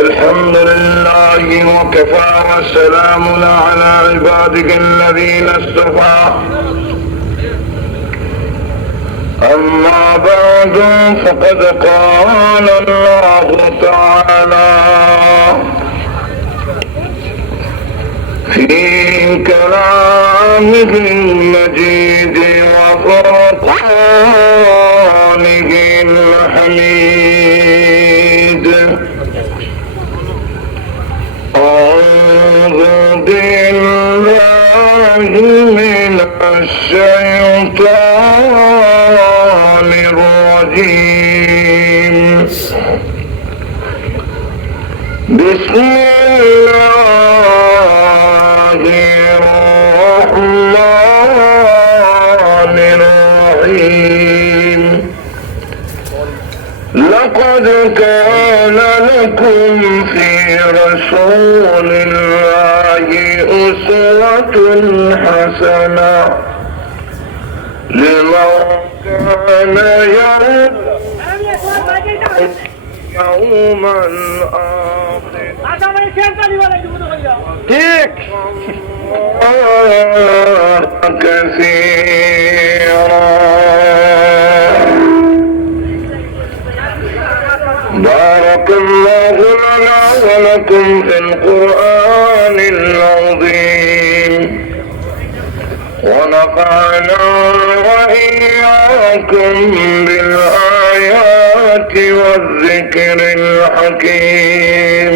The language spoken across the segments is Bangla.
الحمد لله وكفى وسلام على عباده الذين اصطفى أما بعد فقد قال الله تعالى في كلامه المجيد وفرقانه الحميد أعوذ بالله من الشيطان الرجيم بسم الله الرحمن الرحيم لقد كان لكم في رسول الله أسوة حسنة لمن كان يوم الآخر كثيرا بارك الله لنا ولكم في القرآن العظيم ونفعنا وإياكم بالآيات والذكر الحكيم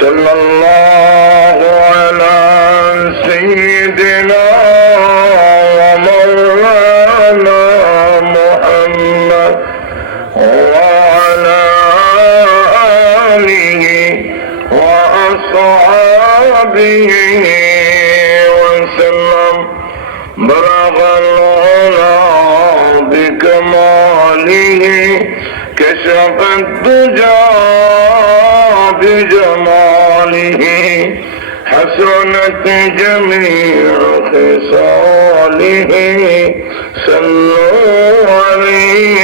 صلى الله على سيدنا ومولانا محمد وعلى آله وأصحابه وسلم بلغ العلا بكماله كشف الدجى بجماله حسنت جميع خصاله صلوا عليه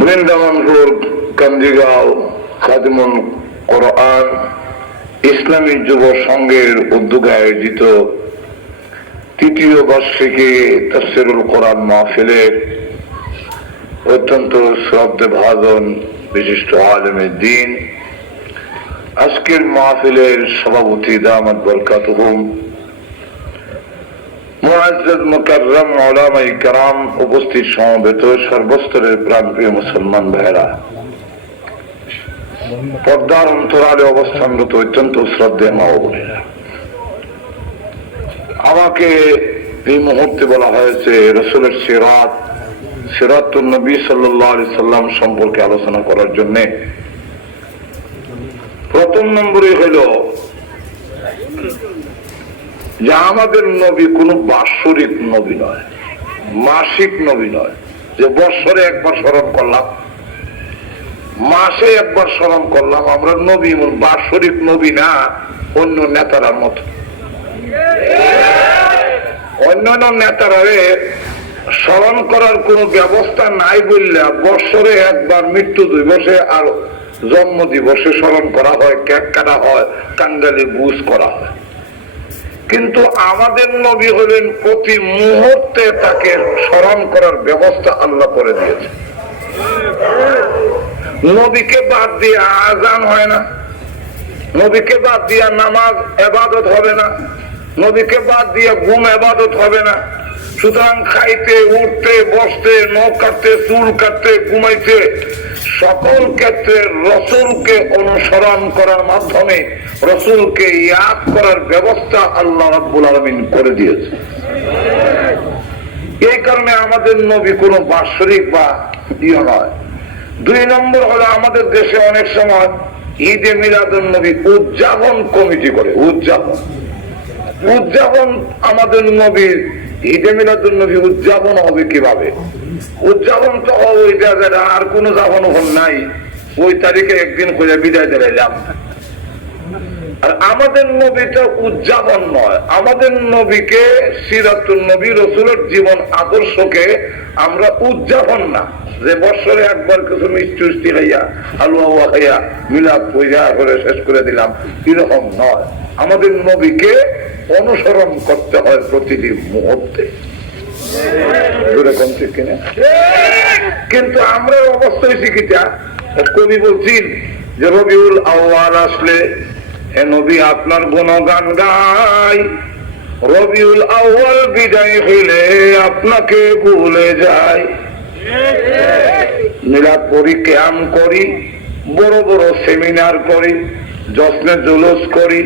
বৃন্দাবনপুর কান্দিগাঁও খাদিমুল কোরআন ইসলামী যুব সংঘের উদ্যোগে আয়োজিত তৃতীয় বার্ষিকী তাফসীরুল কোরআন মাহফিলের অত্যন্ত শ্রদ্ধেভাজন বিশিষ্ট আলেমে দ্বীন আজকের মাহফিলের সভাপতি দামাত বরকাতুহুম মুআজ্জাজ মুকাররম উলামায়ে কেরাম উপস্থিত সমবেত সর্বস্তরের প্রাণপ্রিয় মুসলমান ভাইরা পর্দার অন্তরালে অবস্থানরত অত্যন্ত শ্রদ্ধেয় মা ও বোনেরা, আমাকে এই মুহূর্তে বলা হয়েছে রাসূলের সিরাতুন নবী সাল্লাল্লাহু আলাইহি সাল্লাম সম্পর্কে আলোচনা করার জন্য। প্রথম নম্বরে হলো যে আমাদের নবী কোন বাৎসরিক নবী নয়, মাসিক নবী নয়, যে বছরে একবার স্মরণ করলাম, মাসে একবার স্মরণ করলাম। আমরা নবী বাৎসরিক নবী না, অন্য নেতারার মতো। অন্যান্য নেতারা স্মরণ করার কোন ব্যবস্থা নাই বললে বছরে একবার মৃত্যু দিবসে আর জন্ম দিবসে স্মরণ করা হয়, কেক কাটা হয়, কাঙ্গালি বুঝ করা হয়। কিন্তু আমাদের নবী হলেন প্রতি মুহূর্তে তাকে স্মরণ করার ব্যবস্থা আল্লাহ করে দিয়েছে। নবীকে বাদ দিয়ে আযান হয় না, নবীকে বাদ দিয়ে নামাজ ইবাদত হবে না, নবীকে বাদ দিয়ে ঘুম ইবাদত হবে না। সুতরাং খাইতে, উঠতে, বসতে, নখ কাটতে, চুল কাটতে, ঘুমাইতে সকল ক্ষেত্রে রাসূলকে অনুসরণ করার মাধ্যমে রাসূলকে ইয়াদ করার ব্যবস্থা আল্লাহ রাব্বুল আলামিন করে দিয়েছে। এই কারণে আমাদের নবী কোনো বাৎসরিক বা ইয়ে নয়। দুই নম্বর হলো আমাদের দেশে অনেক সময় ঈদে মিলাদুন নবী উদযাপন কমিটি করে। উদযাপন আমাদের নবীর ঈদে মিলাদুন নবী উদযাপন হবে কিভাবে? উদযাপন তো ওইটা আর কোন যাপন নাই, ওই তারিখে একদিন করে বিদায় দিলাম। আর আমাদের নবীটা উদযাপন নয়, আমাদের নবীকে সিরাতুল নবী রসুলের জীবন আদর্শকে আমরা উদযাপন না, যে বছরে একবার কিছু মিষ্টি উষ্টি খাইয়া হালুয়া খাইয়া মিলাদ পূজা করে শেষ করে দিলাম, এরকম নয়। আমাদের নবীকে অনুসরণ করতে হয় প্রতিটি মুহূর্তে। কিন্তু আমরা অবস্থা হয়েছি কিটা, কবি বলছেন যে রবিউল আউয়াল আসলে হে নবী আপনার গুণগান গাই, রবিউল আউয়াল বিদায় হইলে আপনাকে ভুলে যাই। মিলাদ করি, ক্যাম করি, বড় বড় সেমিনার করি, জশ্নে জুলুস করি,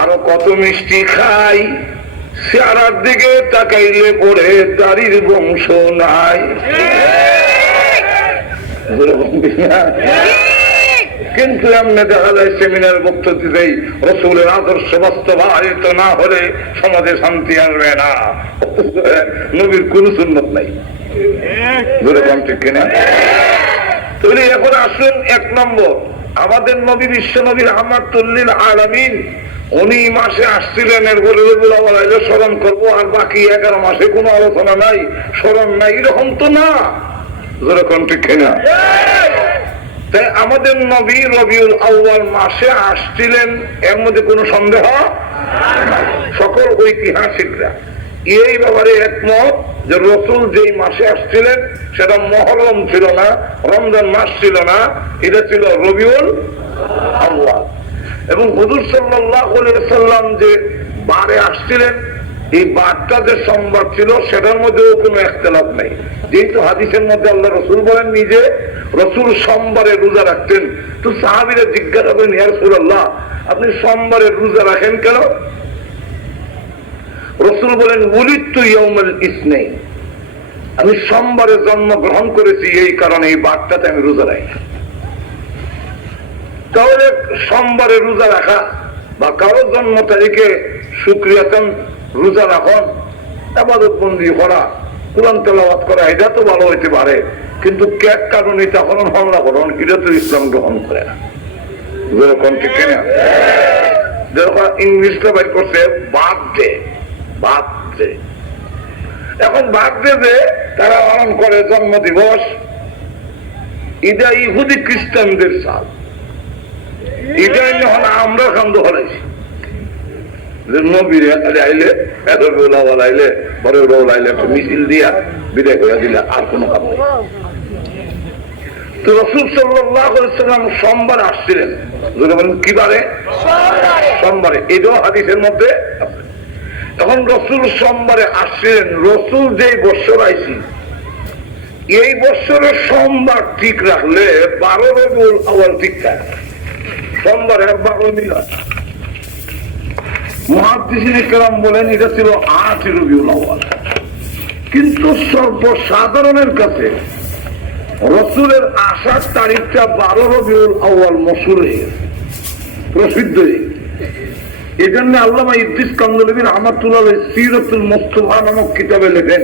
আরো কত মিষ্টি খাই, চেহারার দিকে তাকাইলে পরে দাড়ির বংশ নাই। কিন্তু এমনি দেখা যায় সেমিনার বক্তব্য দিতেই রসুলের আদর্শ বাস্তবায়িত না হলে সমাজে শান্তি আসবে না, নবীর কোন সুন্নত নাই। ঠিক কিনা? তাহলে এখন আসুন, এক নম্বর, আমাদের নবী বিশ্ব নবী রাহমাতুল্লিল আলামিন উনি মাসে আসছিলেন, এর বলে স্মরণ করবো, আর বাকি 11 মাসে কোনো আলোচনা নাই, স্মরণ নাই, এরকম তো না। যেরকম ঠিক কিনা? তাই আমাদের নবী রবিউল আউয়াল মাসে আসছিলেন, এর মধ্যে কোনো সন্দেহ নাই। সকল ঐতিহাসিকরা এই ব্যাপারে একমত যে রসুল যেই মাসে আসছিলেন সেটা মহরম ছিল না, রমজান মাস ছিল না, এটা ছিল রবিউল আউয়াল। এবং হুজুর সাল্লাল্লাহু আলাইহি সাল্লাম যে বারে আসছিলেন, এই বারটা যে সোমবার ছিল সেটার মধ্যেও কোনো ইখতিলাফ নেই। যেহেতু হাদিসের মধ্যে আল্লাহ রসুল বলেন নিজে রসুল সোমবারে রোজা রাখতেন, তো সাহাবীরা জিজ্ঞাসা করেন ইয়া রাসূলুল্লাহ আপনি সোমবারে রোজা রাখেন কেন? রসুল বলেন উলিদতু ইয়াউমাল ইসনাইন, আমি সোমবারে জন্মগ্রহণ করেছি, এই কারণে এই বারটাতে আমি রোজা রাখি। তাহলে সোমবারে রোজা রাখা বা কারো জন্ম তারিখে শুকরিয়াতান রোজা রাখন, ইবাদত বন্দি করা, কোরআন তেলাওয়াত করা, এটা তো ভালো হইতে পারে, কিন্তু কেক কারণ এটা হরণ হল্লা করণ, এটা তো ইসলাম গ্রহণ করে না। যেরকম ঠিক কিনা? যেরকম ইংলিশটা বাইর করছে বার্থডে, বার্থডে। এখন বার্থডে যে তারা পালন করে জন্ম দিবস, এটা ইহুদি খ্রিস্টানদের সাল, এটা যখন আমরা খান্দ হলাইছি যে নবীরে আইলে আইলে পরে আইলে একটা মিছিল দিয়া বিদায় করে দিলে, আর কোনো কাম নেই। তো রাসূল সাল্লাল্লাহু আলাইহি সাল্লাম সোমবার আসছিলেন, কি বারে? সোমবারে, এটাও হাদিসের মধ্যে আছে। তখন রসুল সোমবারে আসছিলেন, রসুল যেই বৎসর আইছি, এই বৎসরের সোমবার ঠিক রাখলে 12 রবিউল আউয়াল ঠিক থাকে, সোমবার 12 মিলাদ। মুহাদ্দিসিনে কেরাম বলেন এটা ছিল 8 রবিউল আউয়াল। কিন্তু সর্বসাধারণের কাছে রসুলের আসার তারিখটা 12 রবিউল আউয়াল মশহুর হয়ে গেছে, প্রসিদ্ধ হয়ে গেছে। এই জন্য আল্লামা ইদ্রিস কান্দলবী রাহমাতুল্লাহ আলাইহি সিরাতুল মুস্তাফা নামক কিতাবে লেখেন,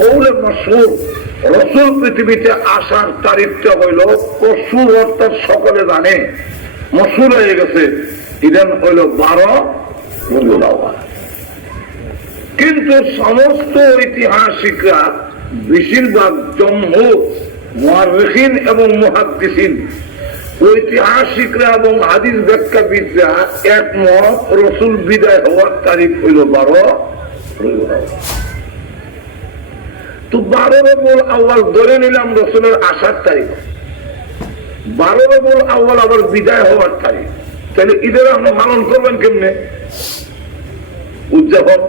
কওলে মাশহুর রসুল পৃথিবীতে আসার তারিখটা হইল পরশু, অর্থাৎ সকলে জানে, মশহুর হয়ে গেছে, এটা হইল 12 রবিউল আউয়াল। কিন্তু সমস্ত ঐতিহাসিকরা, বেশিরভাগ জমহুর মুআররিখিন এবং মুহাদ্দিসিন, ঐতিহাসিকরা এবং হাদিস ব্যাখ্যাবিদরা একমত রসুল বিদায় হওয়ার তারিখ হইল 12 রবিউল আউয়াল। তো 12 রবিউল আউয়াল ধরে নিলাম রসুলের আসার তারিখ, 12 রবিউল আউয়াল আবার বিদায় হওয়ার তারিখ, তাহলে ঈদের আপনি পালন করবেন কেমনে? উদযাপন।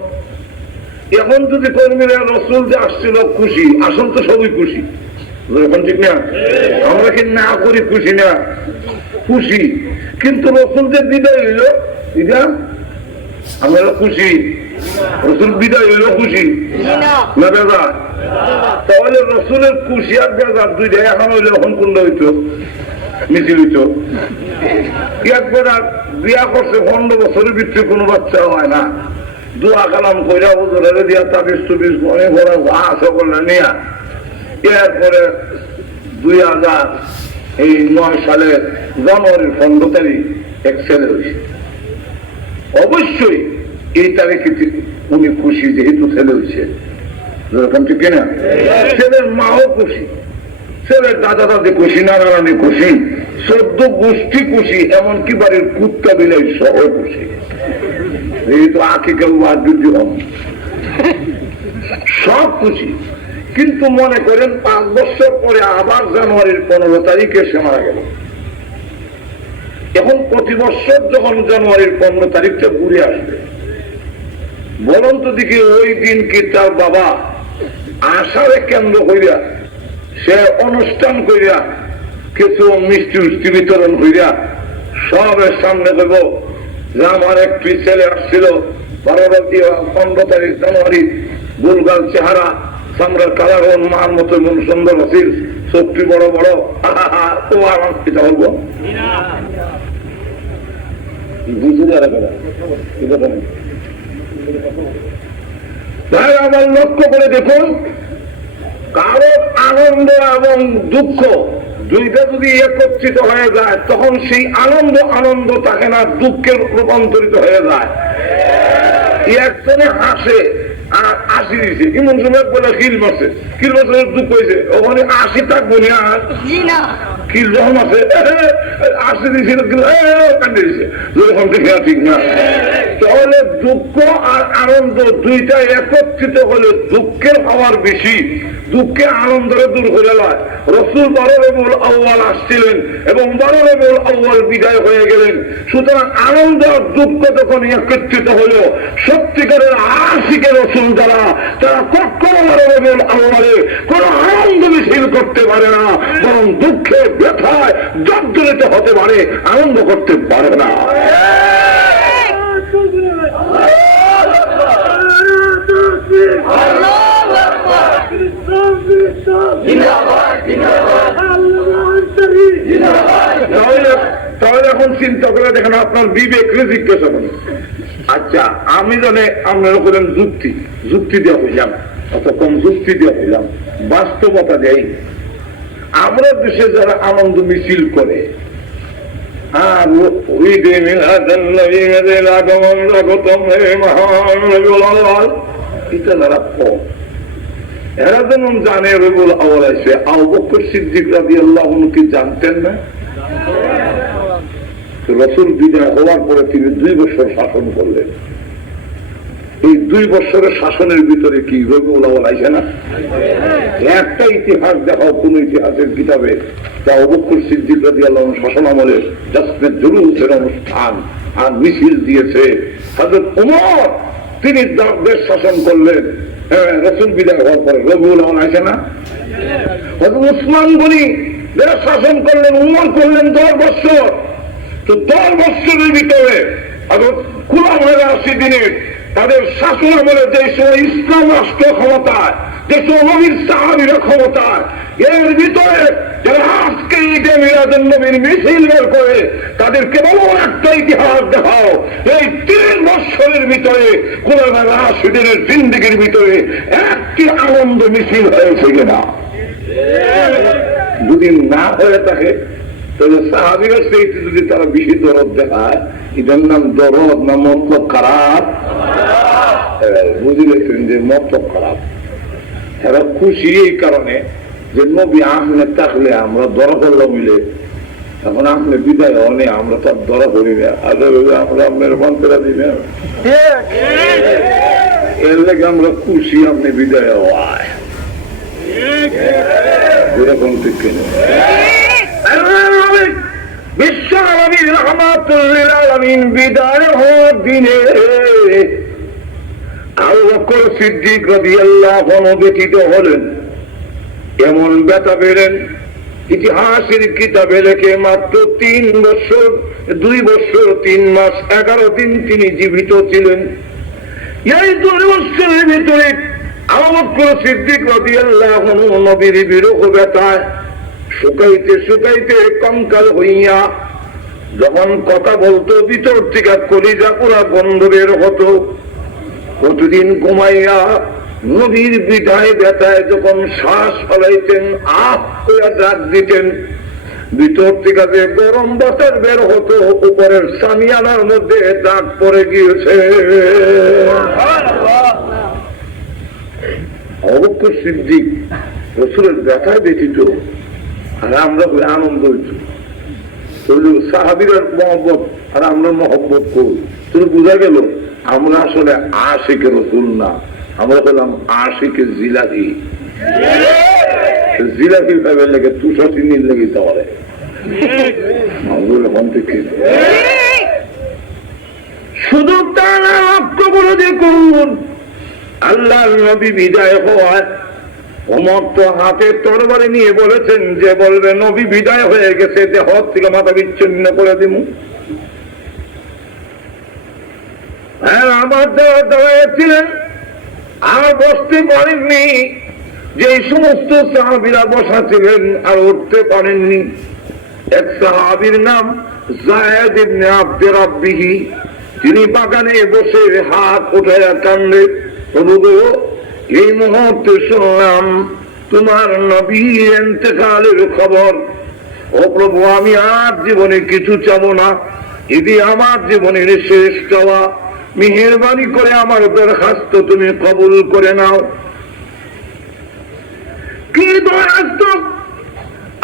এখন যদি কর্মীরা রসুল যে আসছিল খুশি, আসল তো সবই খুশি, ঠিক না? আমরা কি না করি খুশি না? খুশি। কিন্তু রসুল যে বিদায় হইল, এটা আমরা খুশি? রসুল বিদায় হইল খুশি না বেজার? তাহলে রসুলের খুশি আর বেজার দুইটা এখন হইলে এখন কোনটা হইতো? মিছিল হইতো। একবার বিয়া করছে 15 বছরের ভিতরে কোনো বাচ্চা হয় না, দোয়া কালাম কইরা হুজুরে দিয়া তাবিজ তুবিজ মনে করা আছে করলে নিয়া, এরপরে 2009 সালের জানুয়ারির 15 তারিখ এক ছেলে হয়েছে, অবশ্যই এই তারিখে উনি খুশি যেহেতু ছেলে হয়েছে, ঠিক কিনা? ছেলের মাও খুশি, ছেলের দাদা দাদি খুশি, নানা নানি খুশি, 14 গোষ্ঠী খুশি, এমনকি বাড়ির কুত্তা বিলাই সহ খুশি। যেহেতু আকিকা যদি হন সব খুশি। কিন্তু মনে করেন 5 বছর পরে আবার জানুয়ারির 15 তারিখে সে মারা গেল। এখন প্রতি বছর যখন জানুয়ারির 15 তারিখটা ঘুরে আসবে, বলুন তো দেখি ওই দিন কি তার বাবা আশারে কেন্দ্র করিয়া সে অনুষ্ঠান করিয়া কিছু মিষ্টি মিষ্টি বিতরণ করিয়া সবের সামনে দেব যে আমার একটি ছেলে আসছিল 15 তারিখ জানুয়ারি, গুলগাল চেহারা, সামরার কালার মার মতো মন সুন্দর আছিল, চোখটি বড় বড়, ও আমার পিতা বলবো আবার লক্ষ্য করে দেখুন, কারো আনন্দ এবং দুঃখ দুইটা যদি একত্রিত হয়ে যায় তখন সেই আনন্দ থাকে না, দুঃখের রূপান্তরিত হয়ে যায়। একজনে হাসে আর 80 দিছে, এমন সময় বলে কিল মারছে, কিল মারছে দুঃখ হয়েছে, ওখানে 80 থাকবো না, আর কিল যখন আছে 80 দিয়েছিল কান্দে দিছে, যখন দেখে ঠিক না। তাহলে দুঃখ আর আনন্দ দুইটা একত্রিত হলে দুঃখের হওয়ার বেশি, দুঃখে আনন্দরে দূর করে লয়। রসুল 12 রবিউল আউয়াল আসছিলেন এবং 12 রবিউল আউয়াল বিদায় হয়ে গেলেন। সুতরাং আনন্দ আর দুঃখ যখন একত্রিত হলো, সত্যিকারের আশিকে রসুল যারা, তারা কখনো 12 রবিউল আউয়ালে কোন আনন্দ মিছিল করতে পারে না, বরং দুঃখে ব্যথায় জর্জরিত হতে পারে, আনন্দ করতে পারে না। তাহলে এখন চিন্তা করে দেখেন, আপনার বিবেকরে জিজ্ঞাসা করেন, আচ্ছা আমি জানে আপনারা বলেন যুক্তি দেওয়া হইলাম, অত কম যুক্তি দেওয়া হইলাম, বাস্তবতা দেয় আমরা দেশে যারা আনন্দ মিছিল করে, আর ওই আগমন স্বাগতম মহান এটা যারা কম, এরা যেমন জানে রবিউল আউয়াল আসে। আবু বকর সিদ্দিক রাদিয়াল্লাহু আনহু কি জানতেন না? রাসূল বিদায় হওয়ার পরে তিনি 2 বছর শাসন করলেন। এই 2 বছরের শাসনের ভিতরে কি রবিউল আউয়াল আসে না? একটা ইতিহাস দেখাও কোন ইতিহাসের কিতাবে আবু বকর সিদ্দিক রাদিয়াল্লাহু আনহু শাসন আমলে জাসমের জুলুসের অনুষ্ঠান আর মিছিল দিয়েছে। হযরত ওমর তিনি দেশ শাসন করলেন, রাসূল বিদায় হওয়ার পরে রবিউল আউয়াল আসে না? হযরত উসমান গনি দেশ শাসন করলেন, উমর করলেন 10 বছর। তো 10 বছরের ভিতরে হযরত খুলাফায়ে রাশিদিনের তাদের শাসন আমলে যে সময় ইসলাম রাষ্ট্র ক্ষমতায়, যে সময় নবীর সাহাবীরা ক্ষমতায়, এর ভিতরে যারা আজকে ঈদে মিলাদুন নবীর মিছিল বের করে, তাদের কেবল একটা ইতিহাস দেখাও, এই 3 বছরের ভিতরে খুলাফায়ে রাশিদিনের জিন্দেগির ভিতরে একটি আনন্দ মিছিল হয়েছে কিনা? যদি না হয়ে থাকে তাহলে সাহাবীরা সেইটি যদি তারা বেশি দরদ দেখায়, এটার নাম দরদ না মতলব খারাপ? বুঝে গেছেন যে মতলব খারাপ। এরা খুশি এই কারণে যে নবী আহমে থাকলে আমরা দরা করলাম মিলে, এখন আপনি বিদায় হনে আমরা তার দরা করি না, আমরা আপনার মন্ত্রা দিই না, এর লেগে আমরা খুশি আপনি বিদায় হওয়ায়, এরকম ঠিক কিনা? বিশ্ব নবীর রাহমাতুল আলামিন বিদায় হওয়ার দিনে আবু বকর সিদ্দিক রাদিয়াল্লাহু আনহু ব্যথিত হলেন, এমন ব্যথা পেলেন ইতিহাসের কিতাবে লেখে মাত্র 2 বছর 3 মাস 11 দিন তিনি জীবিত ছিলেন। এই 2 বছরের ভিতরে আবু বকর সিদ্দিক রাদিয়াল্লাহু আনহু নবীর বিরহ ব্যথায় শুকাইতে শুকাইতে কঙ্কাল হইয়া যখন কথা বলতো, ভিতর থেকে কলিজা পুরা বন্ধ বের হতো। প্রতিদিন ঘুমাইয়া নবীর বিদায় ব্যথায় যখন শ্বাস ফলাইতেন, আহ করে ডাক দিতেন, ভিতর থেকে যে গরম বাতাস বের হতো উপরের সামিয়ানার মধ্যে দাগ পড়ে গিয়েছে। অবক্ষ সিদ্দিক রসুলের ব্যথায় ব্যথিত, আর আমরা আনন্দ হইত। সাহাবীর মহব্বত আর আমরা মহব্বত করি, তুমি বোঝা গেল আমরা আসলে আশিকে রসুল না, আমরা বললাম আশিকে জিলাপি। জিলাপি পাবেন লেগে তুষা চিনির লেগে দেওয়ারে শুধু তারা লক্ষ্য করে দেখুন, আল্লাহর নবী বিদায় হওয়ার ওমর তো হাতে তরবারি নিয়ে বলেছেন যে বলবে নবী বিদায় হয়ে গেছে, দেহ থেকে মাথা বিচ্ছিন্ন করে দিব। হ্যাঁ, আমার দাঁড়ায় ছিলেন আর বসতে পারেননি, যে সমস্ত সাহাবীরা বসা ছিলেন আর উঠতে পারেননি। এক সাহাবীর নাম যায়েদ ইবনে আব্দে রাব্বিহি, তিনি বাগানে বসে হাত উঠায়া কান্দে, প্রভু এই মুহূর্তে শুনলাম তোমার নবীর ইন্তেকালের খবর। ও প্রভু, আমি আর জীবনে কিছু চাবো না, এটি আমার জীবনের শেষ চাওয়া, মেহেরবানি করে আমার দরখাস্ত তুমি কবুল করে নাও। কি দরখাস্ত?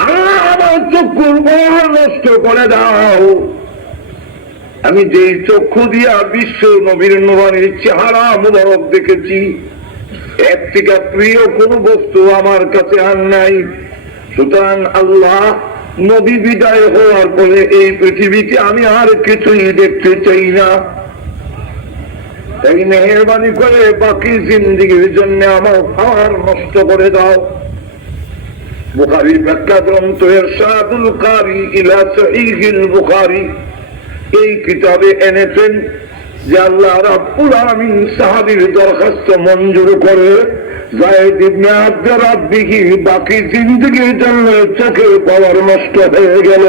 আল্লাহ আমার চক্ষুর বল নষ্ট করে দাও। আমি যে চক্ষু দিয়া বিশ্ব নবীর নূরানীর চেহারা মুবারক দেখেছি, এর থেকে প্রিয় কোন বস্তু আমার কাছে আর নাই। সুতরাং আল্লাহ, নবী বিদায় হওয়ার পরে এই পৃথিবীতে আমি আর কিছুই দেখতে চাই না, তাই মেহেরবানি করে বাকি জিন্দেগীর জন্য আমার খাওয়ার নষ্ট করে দাও। বুখারীর ব্যাখ্যা গ্রন্থ ইরশাদুল কারি ইলা সহিহিল বুখারী এই কিতাবে এনেছেন যে আল্লাহ রাব্বুল আলামিন সাহাবীর দরখাস্ত মঞ্জুর করে যায়েদ ইবনে আব্দে রাব্বিহি বাকি জিন্দেগীর জন্য চোখের পাওয়ার নষ্ট হয়ে গেল।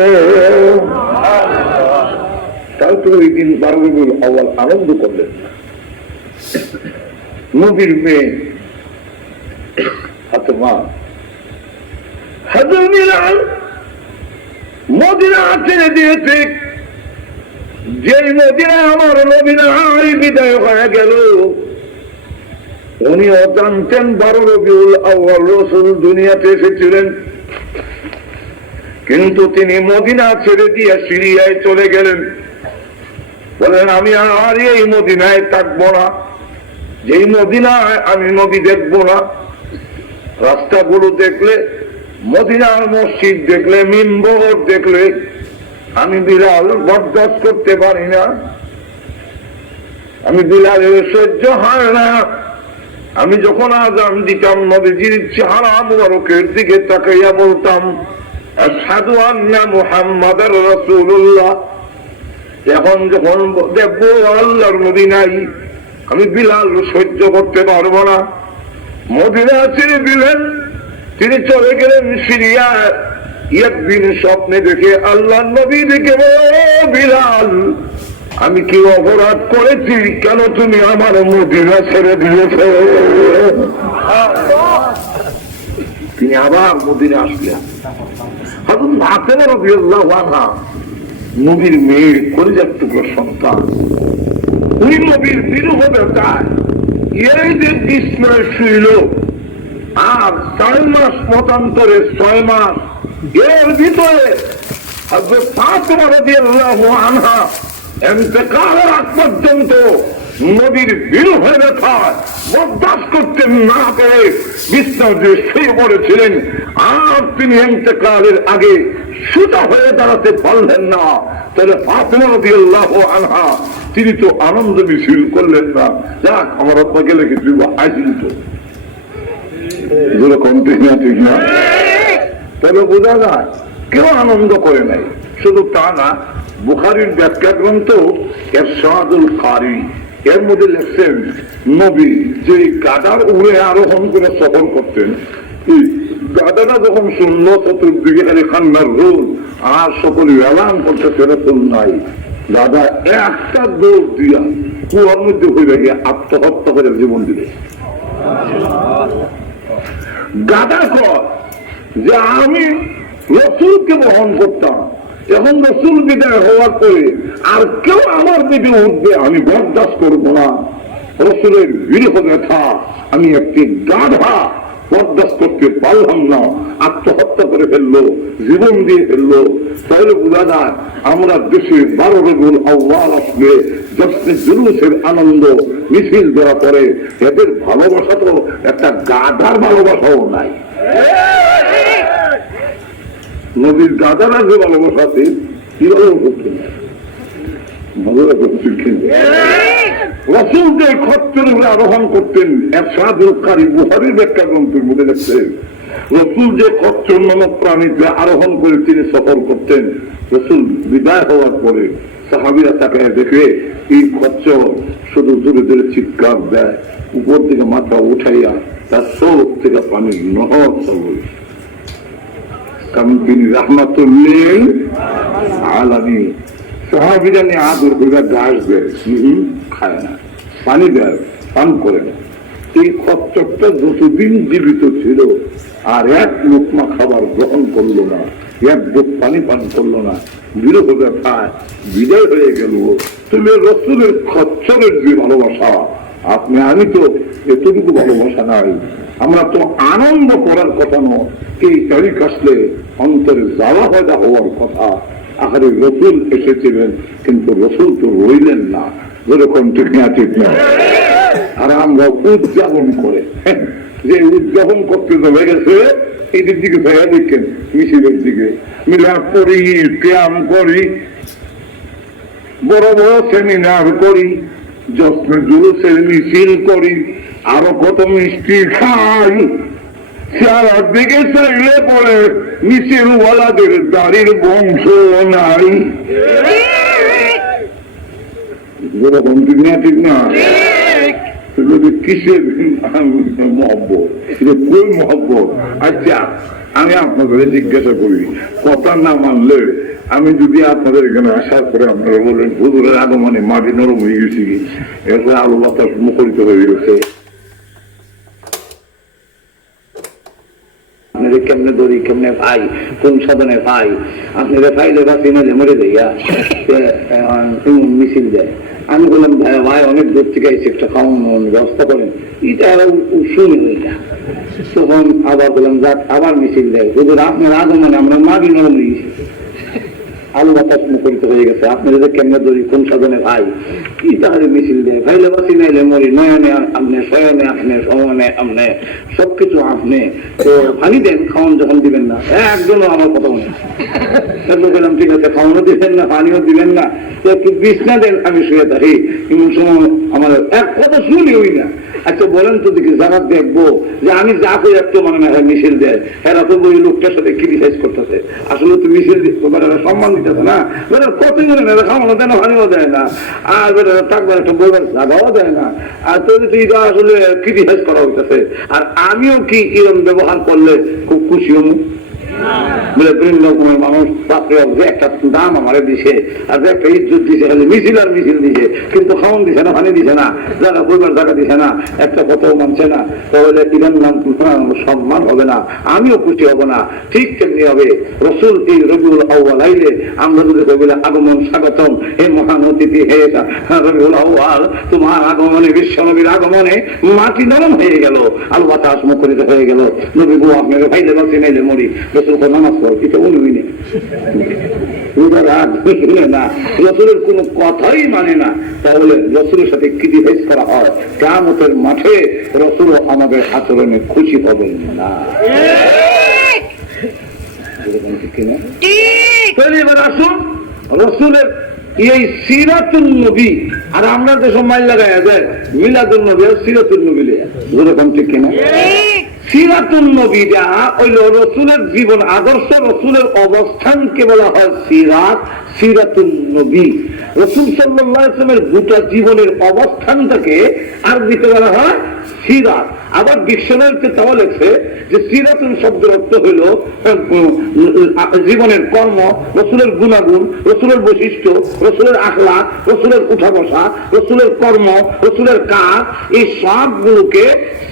তাও তো ওই দিন রবিউল আউয়াল আনন্দ করলেন। নবীর মেয়ে ফাতেমা হযরত বিলাল মদিনা ছেড়ে দিয়েছে, যেই মদিনায় আমার নবী নাই বিদায় হয়ে গেল, উনি অজানতেন 12 রবিউল আউয়াল রাসূল দুনিয়াতে এসেছিলেন, কিন্তু তিনি মদিনা ছেড়ে দিয়ে সিরিয়ায় চলে গেলেন। বলেন আমি আর এই মদিনায় থাকবো না, যেই মদিনায় আমি নবী দেখবো না। রাস্তাগুলো দেখলে, মদিনার মসজিদ দেখলে, মিম্বর দেখলে আমি বিলাল বরদাস্ত করতে পারি না, আমি বিলালের সহ্য হয় না। আমি যখন আযান দিতাম নবীজির চেহারা মুবারকের দিকে তাকাইয়া বলতাম আশহাদু আন্না মুহাম্মাদার রাসূলুল্লাহ। এখন যখন দেখবো আল্লাহর নবী নাই, আমি বিলাল সহ্য করতে পারবো না। মদিনা ছেড়ে দিলেন, তিনি চলে গেলেন সিরিয়ায়। একদিন স্বপ্নে দেখে আল্লাহর নবী দেখে বিলাল, আমি কি অপরাধ করেছি, কেন তুমি আমার মদিনা ছেড়ে দিয়েছ? তিনি আবার মদিনা আসলেন। হযরত ফাতেমা রাদিয়াল্লাহু আনহা নবীর মেয়ের কলিজার টুকরো সন্তান, উনি নবীর বিরহ ব্যথায় এই যে বিস্ময় শুইল, আর 6 মাস মতান্তরে 6 মাস এর ভিতরে হযরত ফাতেমা রাদিয়াল্লাহু আনহা ইন্তেকালের আগ পর্যন্ত নবীর বিরহ ব্যথায় বরদাস্ত করতে না পেরে বিছানায় শুয়ে পড়েছিলেন। আর তিনি ইন্তেকালের আগে সোজা হয়ে দাঁড়াতে পারলেন না। তাহলে ফাতেমা রাদিয়াল্লাহু আনহা তিনি তো আনন্দ মিছিল করলেন না, যাক আমার আব্বা গেলে কিছু আসিল তো যেরকম ঠিক না, তবে বোঝা যায় কেউ আনন্দ করে নাই। শুধু তা না, বুখারীর ব্যাখ্যা গ্রন্থ ইরশাদুল কারি এর মধ্যে লেখছেন নবী যে গাদার উড়ে আরোহণ করে সফর করতেন, গাদাটা যখন শুনল চতুর্দিকে খালি কান্নার রোল, আর সকলে এলান করতে রাসূল নাই, দাদা একটা দৌড় দিয়া কুয়ার মধ্যে হয়ে গিয়ে আত্মহত্যা করে জীবন দিলে। গাদা কর যে আমি রসুলকে বহন করতাম। এখন রসুল বিদায় হওয়ার পরে আর কেউ আমার দিকে উঠবে আমি বরদাস্ত করবো না। রসুলের বিরহ ব্যথা আমি একটি গাধা বরদাস্ত করতে পারলাম না, আত্মহত্যা করে ফেললো, জীবন দিয়ে ফেললো। তাহলে বোঝা যায় আমরা দেশে 12 রবিউল আউয়াল আসলে জশ্নে জুলুসের আনন্দ মিছিল দেওয়া করে এদের ভালোবাসা তো একটা গাধার ভালোবাসাও নাই। নদীর গাধারা যে ভালোবাসা আছে কি ভালোবাসা রসুল যে খচ্চর উপরে আরোহণ করতেন, এরশাদুল কারী বুখারীর ব্যাখ্যা গ্রন্থের মধ্যে লিখছেন, রসুল যে খচ্চর নামক প্রাণীতে আরোহণ করে তিনি সফর করতেন, রসুল বিদায় হওয়ার পরে সাহাবীরা তাকে দেখে এই খচ্চর শুধু জোরে জোরে চিৎকার দেয়, উপর থেকে মাথা উঠাইয়া তার চোখ থেকে পানির নহর চলে। কারণ তিনি রাহমাতুল্লিল আলামিন। সাহাবীরা নিয়ে আদর করে ঘাস দেয়, খায় না, পানি দেয়, পান করে না। এই খচ্চরটা যতদিন জীবিত ছিল আর এক লোকমা খাবার গ্রহণ করলো না, এক বুক পানি পান করলো না, বিরহ ব্যথায় বিদায় হয়ে গেল। তুমি রসুলের খচ্চরের যে ভালোবাসা, আপনি আমি তো এতটুকু ভালোবাসা নাই। আমরা তো আনন্দ করার কথা নয়, এই তারিখ আসলে অন্তরে জ্বালা পয়দা হওয়ার কথা। আহারে রসুল এসেছিলেন কিন্তু রসুল তো রইলেন না, যেরকম ঠিক না ঠিক না। আর আমরা উদযাপন করে যে উদযাপন করতে চলে গেছে এদের দিকে ভেয়া দেখেন, মিছিলের দিকে মিলাদ করি, ক্যাম্প করি, বড় বড় সেমিনার করি, জশ্নে জুলুসের মিছিল করি, আরো কত মিষ্টি খাই। সারার দিকে চাইলে পরে মিছিলওয়ালাদের দাড়ির বংশ নাই। যেরকম ঠিক না ঠিক না, কিসের মহব্বত, কোন মহব্বত? আচ্ছা আমি আপনাদের জিজ্ঞাসা করি, কথা না মানলে আমি যদি আপনাদের এখানে আসার পরে আপনারা বলেন হুজুরের আগমনে মাটি নরম হয়ে গেছি, এরপরে আলো বাতাস মুখরিত হয়ে গেছে, আপনাদের কেমনে দড়ি, কেমনে ভাই, কোন সাধনে ভাই, আপনারা ফাইলে বাসি মাঝে মরে যাইয়া মিছিল দেয়। আমি বললাম ভাই অনেক দূর থেকে এসে একটা খাওয়ানোর ব্যবস্থা করেন, এটা শুনে ওইটা। তখন আবার বললাম যাক, আবার মিছিল দেয়, হুজুর আপনার আগমনে আমরা মাটি নরম হয়ে গেছি, আলু বাতাস মুখরিত হয়ে গেছে, আপনাদের কেমনে দড়ি, কোন সাধনে ভাই, কি তাহলে মিছিল দেয়, ভাইলে বাসি নাইলে মরি, নয়নে আপনি, শয়নে আপনি, সমনে আপনি, সবকিছু আপনি, তো পানি দেন, খাওয়ান যখন দিবেন না। একজনও আমার কথা মনে বললাম ঠিক আছে, খাওয়ানো দিবেন না, পানিও দিবেন না, তো একটু বিছনা দেন, আমি শুয়ে থাকি। এমন সময় আমার এক কথা শুনি ওই না। আচ্ছা বলেন তো দেখি, যারা দেখবো যে আমি যা করে একটু মানে না মিছিল দেয়, এরা তো ওই লোকটার সাথে ক্রিটিসাইজ করতেছে, আসলে তো মিছিল দিচ্ছে, সম্মান দিতেছে না, কত জনে না খাওয়ানো দেয় না, পানিও দেয় না, আর থাকবার একটা বলবার জায়গাও দেয় না, আর তো এটা আসলে ক্রিটিসাইজ করা হইতেছে। আর আমিও কি এরকম ব্যবহার করলে খুব খুশি হব? বলে বিভিন্ন রকমের মানুষ একটা দাম আমার দিছে, আর একটা ইজ্জত দিছে, মিছিল আর মিছিল দিছে, কিন্তু খাওয়ান দিছে না, পানি দিছে না, যারা পরিবার টাকা দিছে না, একটা কথাও মানছে না, তাহলে ইরান নাম সম্মান হবে না, আমিও খুশি হব না। ঠিক তেমনি হবে রসুল এই রবিউল আউয়াল আইলে আমরা যদি বলে আগমন স্বাগতম, হে মহান অতিথি, হে রবিউল আউয়াল, তোমার আগমনে, বিশ্ব নবীর আগমনে মাটি নরম হয়ে গেল, আলো বাতাস মুখরিত হয়ে গেল, নবী গো আপনাকে ভাইলে বাসি নাইলে মরি, নামাজ পড়ো, এটা বলবি না, রসুলের কোন কথাই মানে না, তাহলে রসুলের সাথে ক্রিটিসাইজ করা হয়, কিয়ামতের মাঠে রসুল আমাদের আচরণে খুশি হবেন না। এবার আসুন রসুলের এই সিরাতুল নবী, আর আমরা যে সময় লাগাই যায় মিলাদুল নবী আর সিরাতুল নবী, যেরকম ঠিক কিনা? সিরাতুল নবীরা হইল রসুলের জীবন আদর্শ, রসুলের অবস্থানকে বলা হয় সিরাত, সিরাতুল নবী। রাসূল সাল্লাল্লাহু আলাইহি ওয়াসাল্লামের গোটা জীবনের অবস্থানটাকে আরবিতে বলা হয় সিরাত। আবার ডিকশনারিতে তাও লেখছে যে সিরাতুল শব্দের অর্থ হইল জীবনের কর্ম, রাসূলের গুণাগুণ, রাসূলের বৈশিষ্ট্য, রাসূলের আখলাক, রাসূলের উঠা বসা, রাসূলের কর্ম, রাসূলের কাজ, এই সবগুলোকে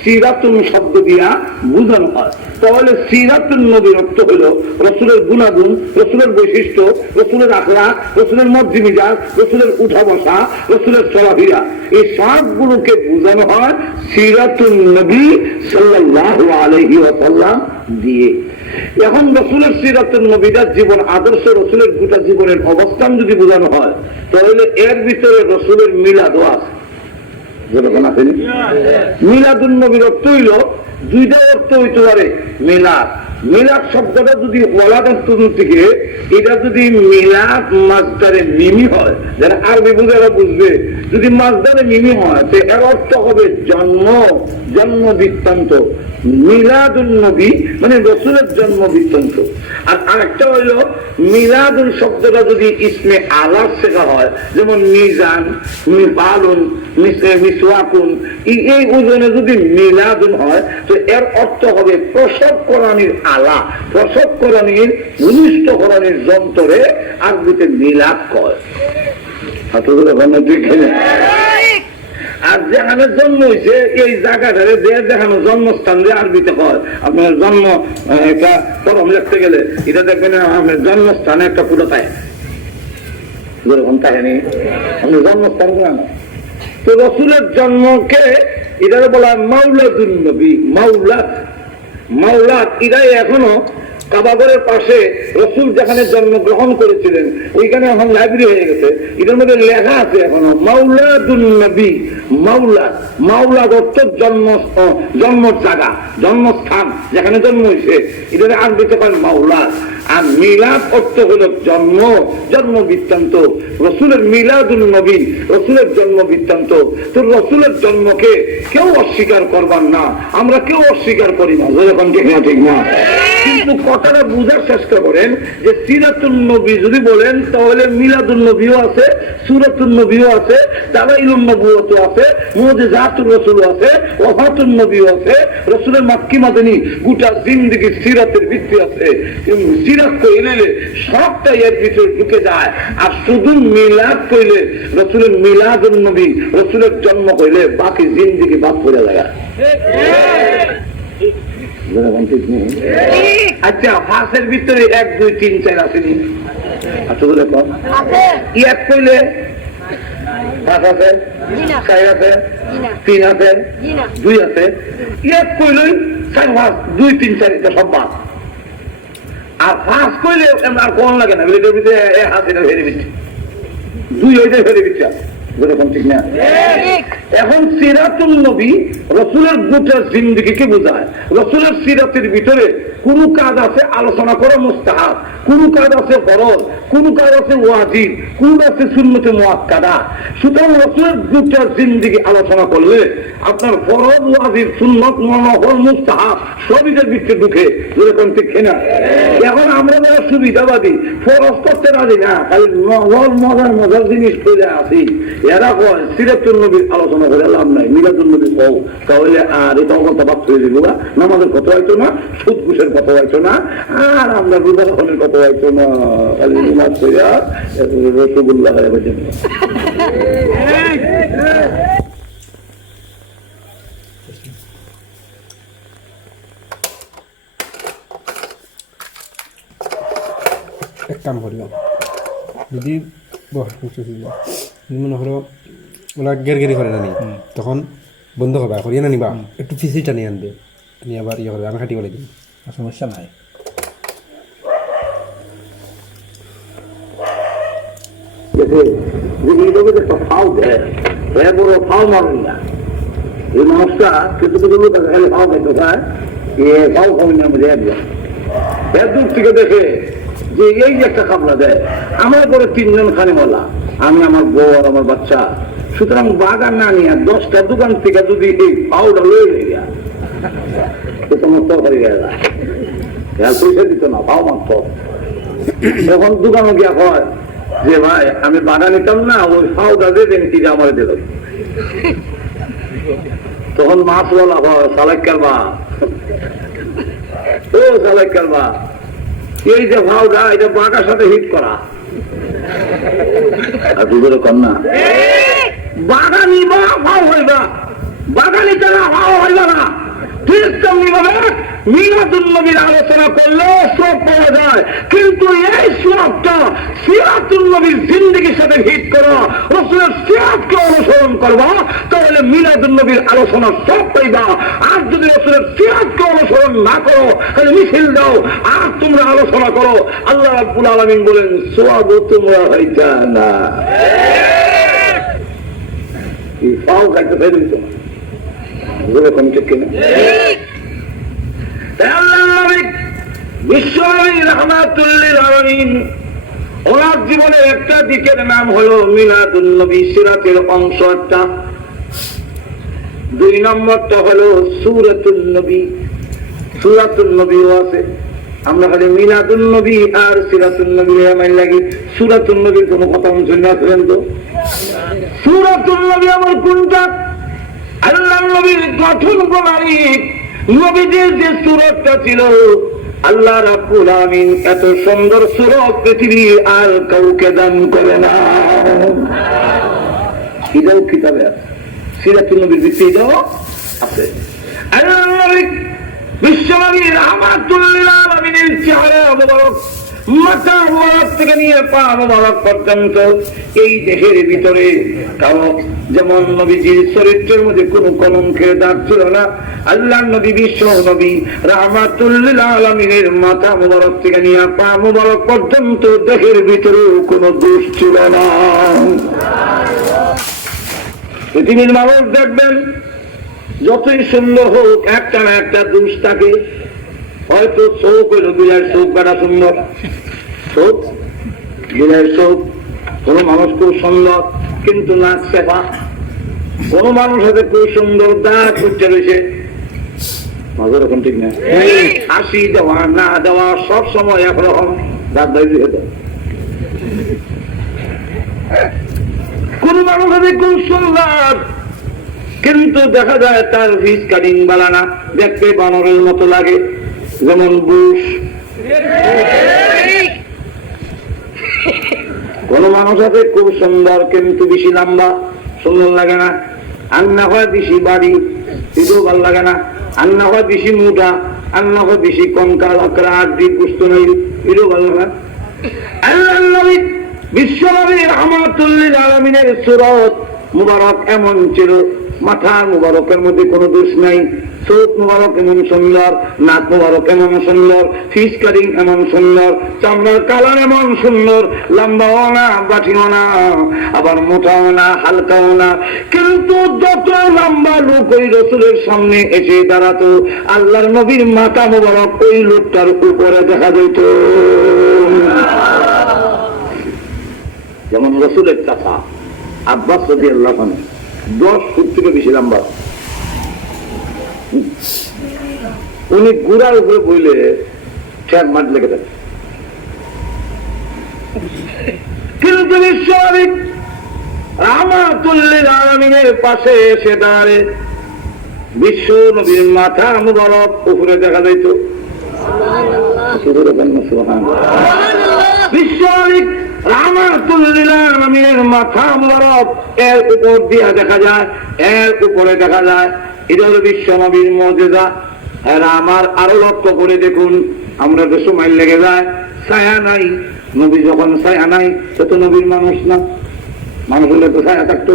সিরাতুল শব্দ দিয়া বোঝানো হয়। তাহলে সিরাতুল নবীর অর্থ হইল রাসূলের গুণাগুণ, রাসূলের বৈশিষ্ট্য, রাসূলের আখলাক, রাসূলের মর্জি মিজাজ, রাসূলের উঠা বসা, রাসূলের চলাফেরা, এই সবগুলোকে বোঝানো হয় সিরাতুল নবী সাল্লাল্লাহু আলাইহি ওয়াসাল্লাম দিয়ে। এখন রাসূলের সিরাতুল নবীর জীবন আদর্শ, রাসূলের গোটা জীবনের অবস্থান যদি বোঝানো হয়, তাহলে এর ভিতরে রাসূলের মিলাদও আছে। যেরকম আছে মিলাদুন নবীর অর্থ হইল দুইটা অর্থ হইতে পারে। মিলাদ, মিলাদ শব্দটা যদি ওয়ালাদ থেকে, এটা যদি মিলাদ মাসদারে মিমি হয়, যারা আরবি বুঝারা বুঝবে, যদি মাসদারে মিমি হয় তো এর অর্থ হবে জন্ম, জন্ম বৃত্তান্ত। মিলাদুন নবী মানে রাসূলের জন্ম বৃত্তান্ত। আর আরেকটা হইল মিলাদুল শব্দটা যদি ইসমে আলা শেখা হয়, যেমন মিজান, মিফালুন, মিসওয়াকুন, এই ওজনে যদি মিলাদুন হয় তো এর অর্থ হবে প্রসব করানির আলা, প্রসব করানির ভূমিষ্ঠ করানির যন্ত্রে আরবিতে মিলাদ কয়। আর যেখানে জন্ম হয়েছে এই জায়গাটারে যে দেখানো জন্মস্থান যে আরবিতে হয়, আপনার জন্ম একটা কলম লিখতে গেলে এটা দেখবেন আপনার জন্মস্থানে একটা পুরো পায়, যেরকম থাকেনি আপনার জন্মস্থান না। তো রাসূলের জন্মকে এটা বলা হয় মাওলাদুন নবী। মাওলাদ, মাওলাদ এটাই এখনো কাবাগরের পাশে রাসূল যেখানে জন্মগ্রহণ করেছিলেন ওইখানে এখন লাইব্রেরি হয়ে গেছে, এটার মধ্যে লেখা আছে এখনো মাওলাদুন নবী। মাওলাদ, মাওলাদ অর্থ জন্ম, জন্মর জায়গা, জন্মস্থান, যেখানে জন্ম হয়েছে এটা আরবিতে পারেন মাওলাদ। আর মিলাদ অর্থ হল জন্ম, জন্ম বৃত্তান্ত। রাসূলের মিলাদুন নবী, রাসূলের জন্ম বৃত্তান্ত। তো রাসূলের জন্মকে কেউ অস্বীকার করবার না, আমরা কেউ অস্বীকার করি না, যখন ঠিক না ঠিক না। কিন্তু কথাটা বুঝার চেষ্টা করেন যে সিরাতুন নবী যদি বলেন তাহলে মিলাদুন নবীও আছে, সূরাতুন নবীও আছে, দালাইলুন নবুওয়াতও আছে, মুজিজাতুর রাসূলও আছে, ওয়াফাতুন নবীও আছে, রাসূলের মাক্কি মাদানী গোটা জিন্দেগি সিরাতের ভিত্তি আছে। সিরাত কইলে সবটা এর ভিতরে ঢুকে যায়। আর শুধু মিলাদ কইলে রাসূলের মিলাদুন নবী, রাসূলের জন্ম কইলে বাকি জিন্দেগি বাদ পড়ে যায়। আচ্ছা, ফাঁসের ভিতরে 1 2 3 4 আসেনি? আচ্ছা বলে কম এক কইলে ফাঁস আছে, 4 আছে, 3 আছে, 2 আছে। এক কইলেই 4 5 2 3 4 এটা সব বাদ। আর ফাঁস কইলে আর কোন লাগে না, এটার ভিতরে হাতে ফেলে দিচ্ছে, 2 ওইটা ফেলে দিচ্ছে, ঠিক না? এখন সিরাতুল নবী রাসূলের গোটা জিন্দেগিকে বোঝায়। রাসূলের সিরাতের ভিতরে কোন কাজ আছে আলোচনা করা মুস্তাহাব, কোন কাজ আছে ফরজ, কোন কাজ আছে ওয়াজিব, কোন আছে সুন্নতে মুআক্কাদা। সুতরাং রাসূলের গোটা জিন্দেগি আলোচনা করলে আপনার ফরজ, ওয়াজিব, সুন্নত, নফল, মুস্তাহাব সবই এর ভিতরে ঢুকে, যেরকম ঠিক না? এখন আমরা যারা সুবিধাবাদী, ফরজ করতে রাজি না, খালি নফল মজার মজার জিনিস করে আসি, এরা কয় সিরাতুল নবীর আলোচনা করে লাভ নাই, মিলাদুন নবী কও, তাহলে আর এটা কথা বাদ হয়ে যাবো, নামাজের কথা হয়তো না, সুদ ঘুষের কথা হয়তো না, আর আমরা রোজার কথা হয়তো না, খালি নামাজ কইরা রসগোল্লা হয়ে গেছে। এক কাম করিও, যদি মনে করো ওরা গেরগেরি করে না নি, তখন বন্ধ হবে, করিয়ে না নিবা, একটু ফিসিটা নিয়ে আনবে, নিয়ে আবার ইয়ে করবে, আমি খাটি করে দিই, সমস্যা নাই। এই মানুষটা কিছু কিছু লোক খালি খাওয়া খাইতে চায়, খাও খাওয়া নিয়ে আমাদের এর দূর থেকে দেখে যে এই একটা খাবলা দেয়, আমার পরে 3 জন খানিওয়ালা, আমি, আমার বউ আর আমার বাচ্চা। সুতরাং বাগান না নিয়ে 10টা দোকান থেকে যদি এই পাউডার লয়ে গিয়া তো তোমার তরকারি গেয়ে যায়, পয়সা দিত না, পাও মাত্র। এখন দোকানে গিয়া হয় যে ভাই আমি বাধা নিতাম না, ওই ফাউদা দেবেন কি আমার দিল। তখন মাছ বলা হয় সালাইকার বা, ও সালাইকার বা, এই যে ফাউদা এটা বাঘার সাথে হিট করা। আর দুধের কন্যা বাঘা নিবা ভাও হইবা, বাঘা নিতে না ভাও হইবা না। ঠিক তেমনি ভাবে মিলাদুন নবীর আলোচনা করলে সব পাওয়া যায়, কিন্তু এই সবটা সিরাতুন নবীর জিন্দেগির সাথে হিট করো, রাসূলের সিরাতকে অনুসরণ করবা, তাহলে মিলাদুন নবীর আলোচনা সব পাইবা। আর যদি রাসূলের সিরাতকে অনুসরণ না করো, তাহলে মিছিল দাও আর তোমরা আলোচনা করো। আল্লাহ রাব্বুল আলামিন বলেন সওয়াব তোমরা হইতা না। এই পাও কাটতে ফেলছো এরকম ঠিক কিনা? বিশ্বনবী রাহমাতুল লিল আলামিন, ওনার জীবনের একটা দিকের নাম হলো মিলাদুন নবী, সিরাতের অংশ একটা। 2 নম্বরটা হলো সূরাতুন নবী, সূরাতুন নবীও আছে। আমরা খালি মিলাদুন নবী আর সিরাতুন নবী আমার লাগি, সূরাতুন নবীর কোনো কথা শুনে আসবেন তো? সূরাতুন নবী আমার কোনটা? আল্লাহ নবীর গঠন প্রণালী, নবীদের যে সূরতটা ছিল, আল্লাহ রাব্বুল আলামিন এত সুন্দর সূরত পৃথিবী আর কাউকে দান করে না। এটাও কিতাবে আছে, সিরাতুল নবীর ভিতরে এটাও আছে। আল্লাহ নবী বিশ্বনবী রাহমাতুল লিল আলামিনের চেহারা মুবারক, মাথা মুবারক থেকে নিয়ে পা মুবারক পর্যন্ত এই দেহের ভিতরে কারো যেমন নবীজির চরিত্রের মধ্যে কোন কলঙ্কের দাগ ছিল না। আল্লাহ নবী বিশ্ব নবী রাহমাতুল লিল আলামিনের মাথা মুবারক থেকে নিয়ে পা মুবারক পর্যন্ত দেহের ভিতরে কোনো দোষ ছিল না। পৃথিবীর মানুষ দেখবেন যতই সুন্দর হোক, একটা না একটা দোষ থাকে। হয়তো চোখ হইল বিলার চোখ কাটা সুন্দর, চোখ বিলার চোখ। কোন মানুষ খুব সুন্দর কিন্তু নাক চেপা, কোন মানুষ হাতে খুব সুন্দর দাঁত উঠতে রয়েছে, এরকম ঠিক না। হাসি দেওয়া না দেওয়া সব সময় একরকম, দাঁত দাঁড়িয়ে দেয়। কোন মানুষ হাতে খুব সুন্দর কিন্তু দেখা যায় তার ফিস কাটিং বালানা, দেখতে বানরের মতো লাগে, যেমন বুশ। কোন মানুষ আছে খুব সুন্দর কিন্তু বেশি লম্বা, সুন্দর লাগে না। আর না হয় বেশি বাড়ি, এটাও ভালো লাগে না। আর না হয় বেশি মোটা, আর না হয় বেশি কঙ্কাল আকরা আড্ডি বুঝতে নেই, এটাও ভালো লাগে না। আল্লাহ নবী বিশ্বনবী রাহমাতুল লিল আলামিনের সূরত মুবারক এমন ছিল, মাথা মুবারকের মধ্যে কোনো দোষ নাই, চোখ মুবারক এমন সুন্দর, নাক মুবারক এমন সুন্দর, ফিস কাটিং এমন সুন্দর, চামড়ার কালার এমন সুন্দর, লম্বাও না বাঠিও না, আবার মোটাও না হালকাও না। কিন্তু যত লম্বা লোক ওই রাসূলের সামনে এসে দাঁড়াতো, আল্লাহর নবীর মাথা মুবারক ওই লোকটার উপরে দেখা যেত। যেমন রাসূলের চাচা আব্বাস রাদিয়াল্লাহু আনহু 10 ফুট থেকে বেশি লম্বা, উনি গুড়ার উপরে বইলে ঠ্যাক মাঠ লেগে থাকে। কিন্তু বিশ্বনবী রাহমাতুল লিল আলামিনের পাশে এসে দাঁড়ালে বিশ্ব নবীর মাথা মুবারক উপরে দেখা যাইত। বিশ্বনবী রাহমাতুল লিল আলামিনের মাথা মুবারক এর উপর দিয়া দেখা যায়, এর উপরে দেখা যায়। এটা হলো বিশ্ব নবীর মুজিজা। আর আমার আরো লক্ষ্য করে দেখুন, আমরা তো সময় লেগে যায়, ছায়া নাই। নবী যখন ছায়া নাই, সে তো নবীর মানুষ না, মানুষ হলে তো ছায়া থাকতো।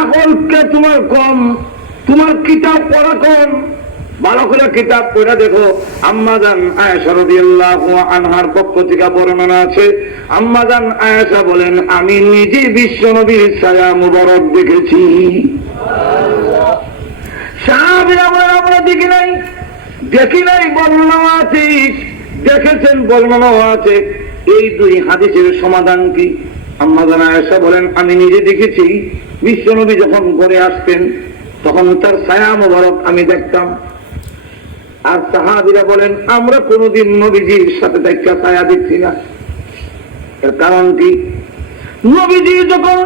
আকলকে তোমার কম, তোমার কিতাব পড়া কম, ভালো করে কিতাব পড়া দেখো। আম্মাজান আয়েশা রাদিয়াল্লাহু আনহার পক্ষ থেকে বর্ণনা আছে, আম্মাজান আয়েশা বলেন, আমি নিজে বিশ্ব নবীর ছায়া মুবারক দেখেছি। সাহাবীরা বলেন, আমরা দেখি নাই, দেখি নাই বর্ণনা আছে, দেখেছেন বর্ণনা আছে। এই দুই হাদিসের সমাধান কি? আম্মাজান আয়েশা বলেন, আমি নিজে দেখেছি বিশ্ব নবী যখন ঘরে আসতেন তখন তার ছায়া মুবারক আমি দেখতাম। আর সাহাবীরা বলেন আমরা কোনোদিন নবীজির সাথে দেখা ছায়া দেখছি না। এর কারণ কি? নবীজি যখন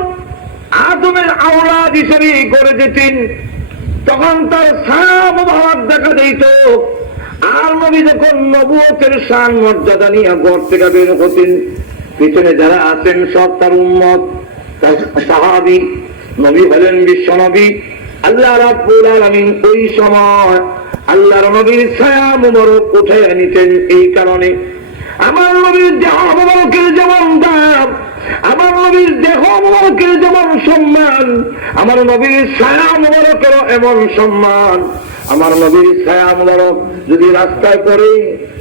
আদমের আওলাদ হিসেবে গড়ে যেতেন তখন তার ছায়া মুবারক দেখা দিত। আর নবী যখন নবুয়তের শান মর্যাদা নিয়ে ঘর থেকে বের হতেন, পিছনে যারা আছেন সব তার উম্মত, তার সাহাবী। নবী হলেন বিশ্ব নবী। আল্লাহ রাব্বুল আলামিন ওই সময় আল্লাহর নবীর ছায়া মুবারক উঠায় নিতেন। এই কারণে আমার নবীর দেহ মুবারকের যেমন দাম, আমার নবীর দেহ মুবারকের যেমন সম্মান, আমার নবীর ছায়া মুবারকেরও এমন সম্মান। আমার নবীর ছায়া মুবারক যদি রাস্তায় পড়ে,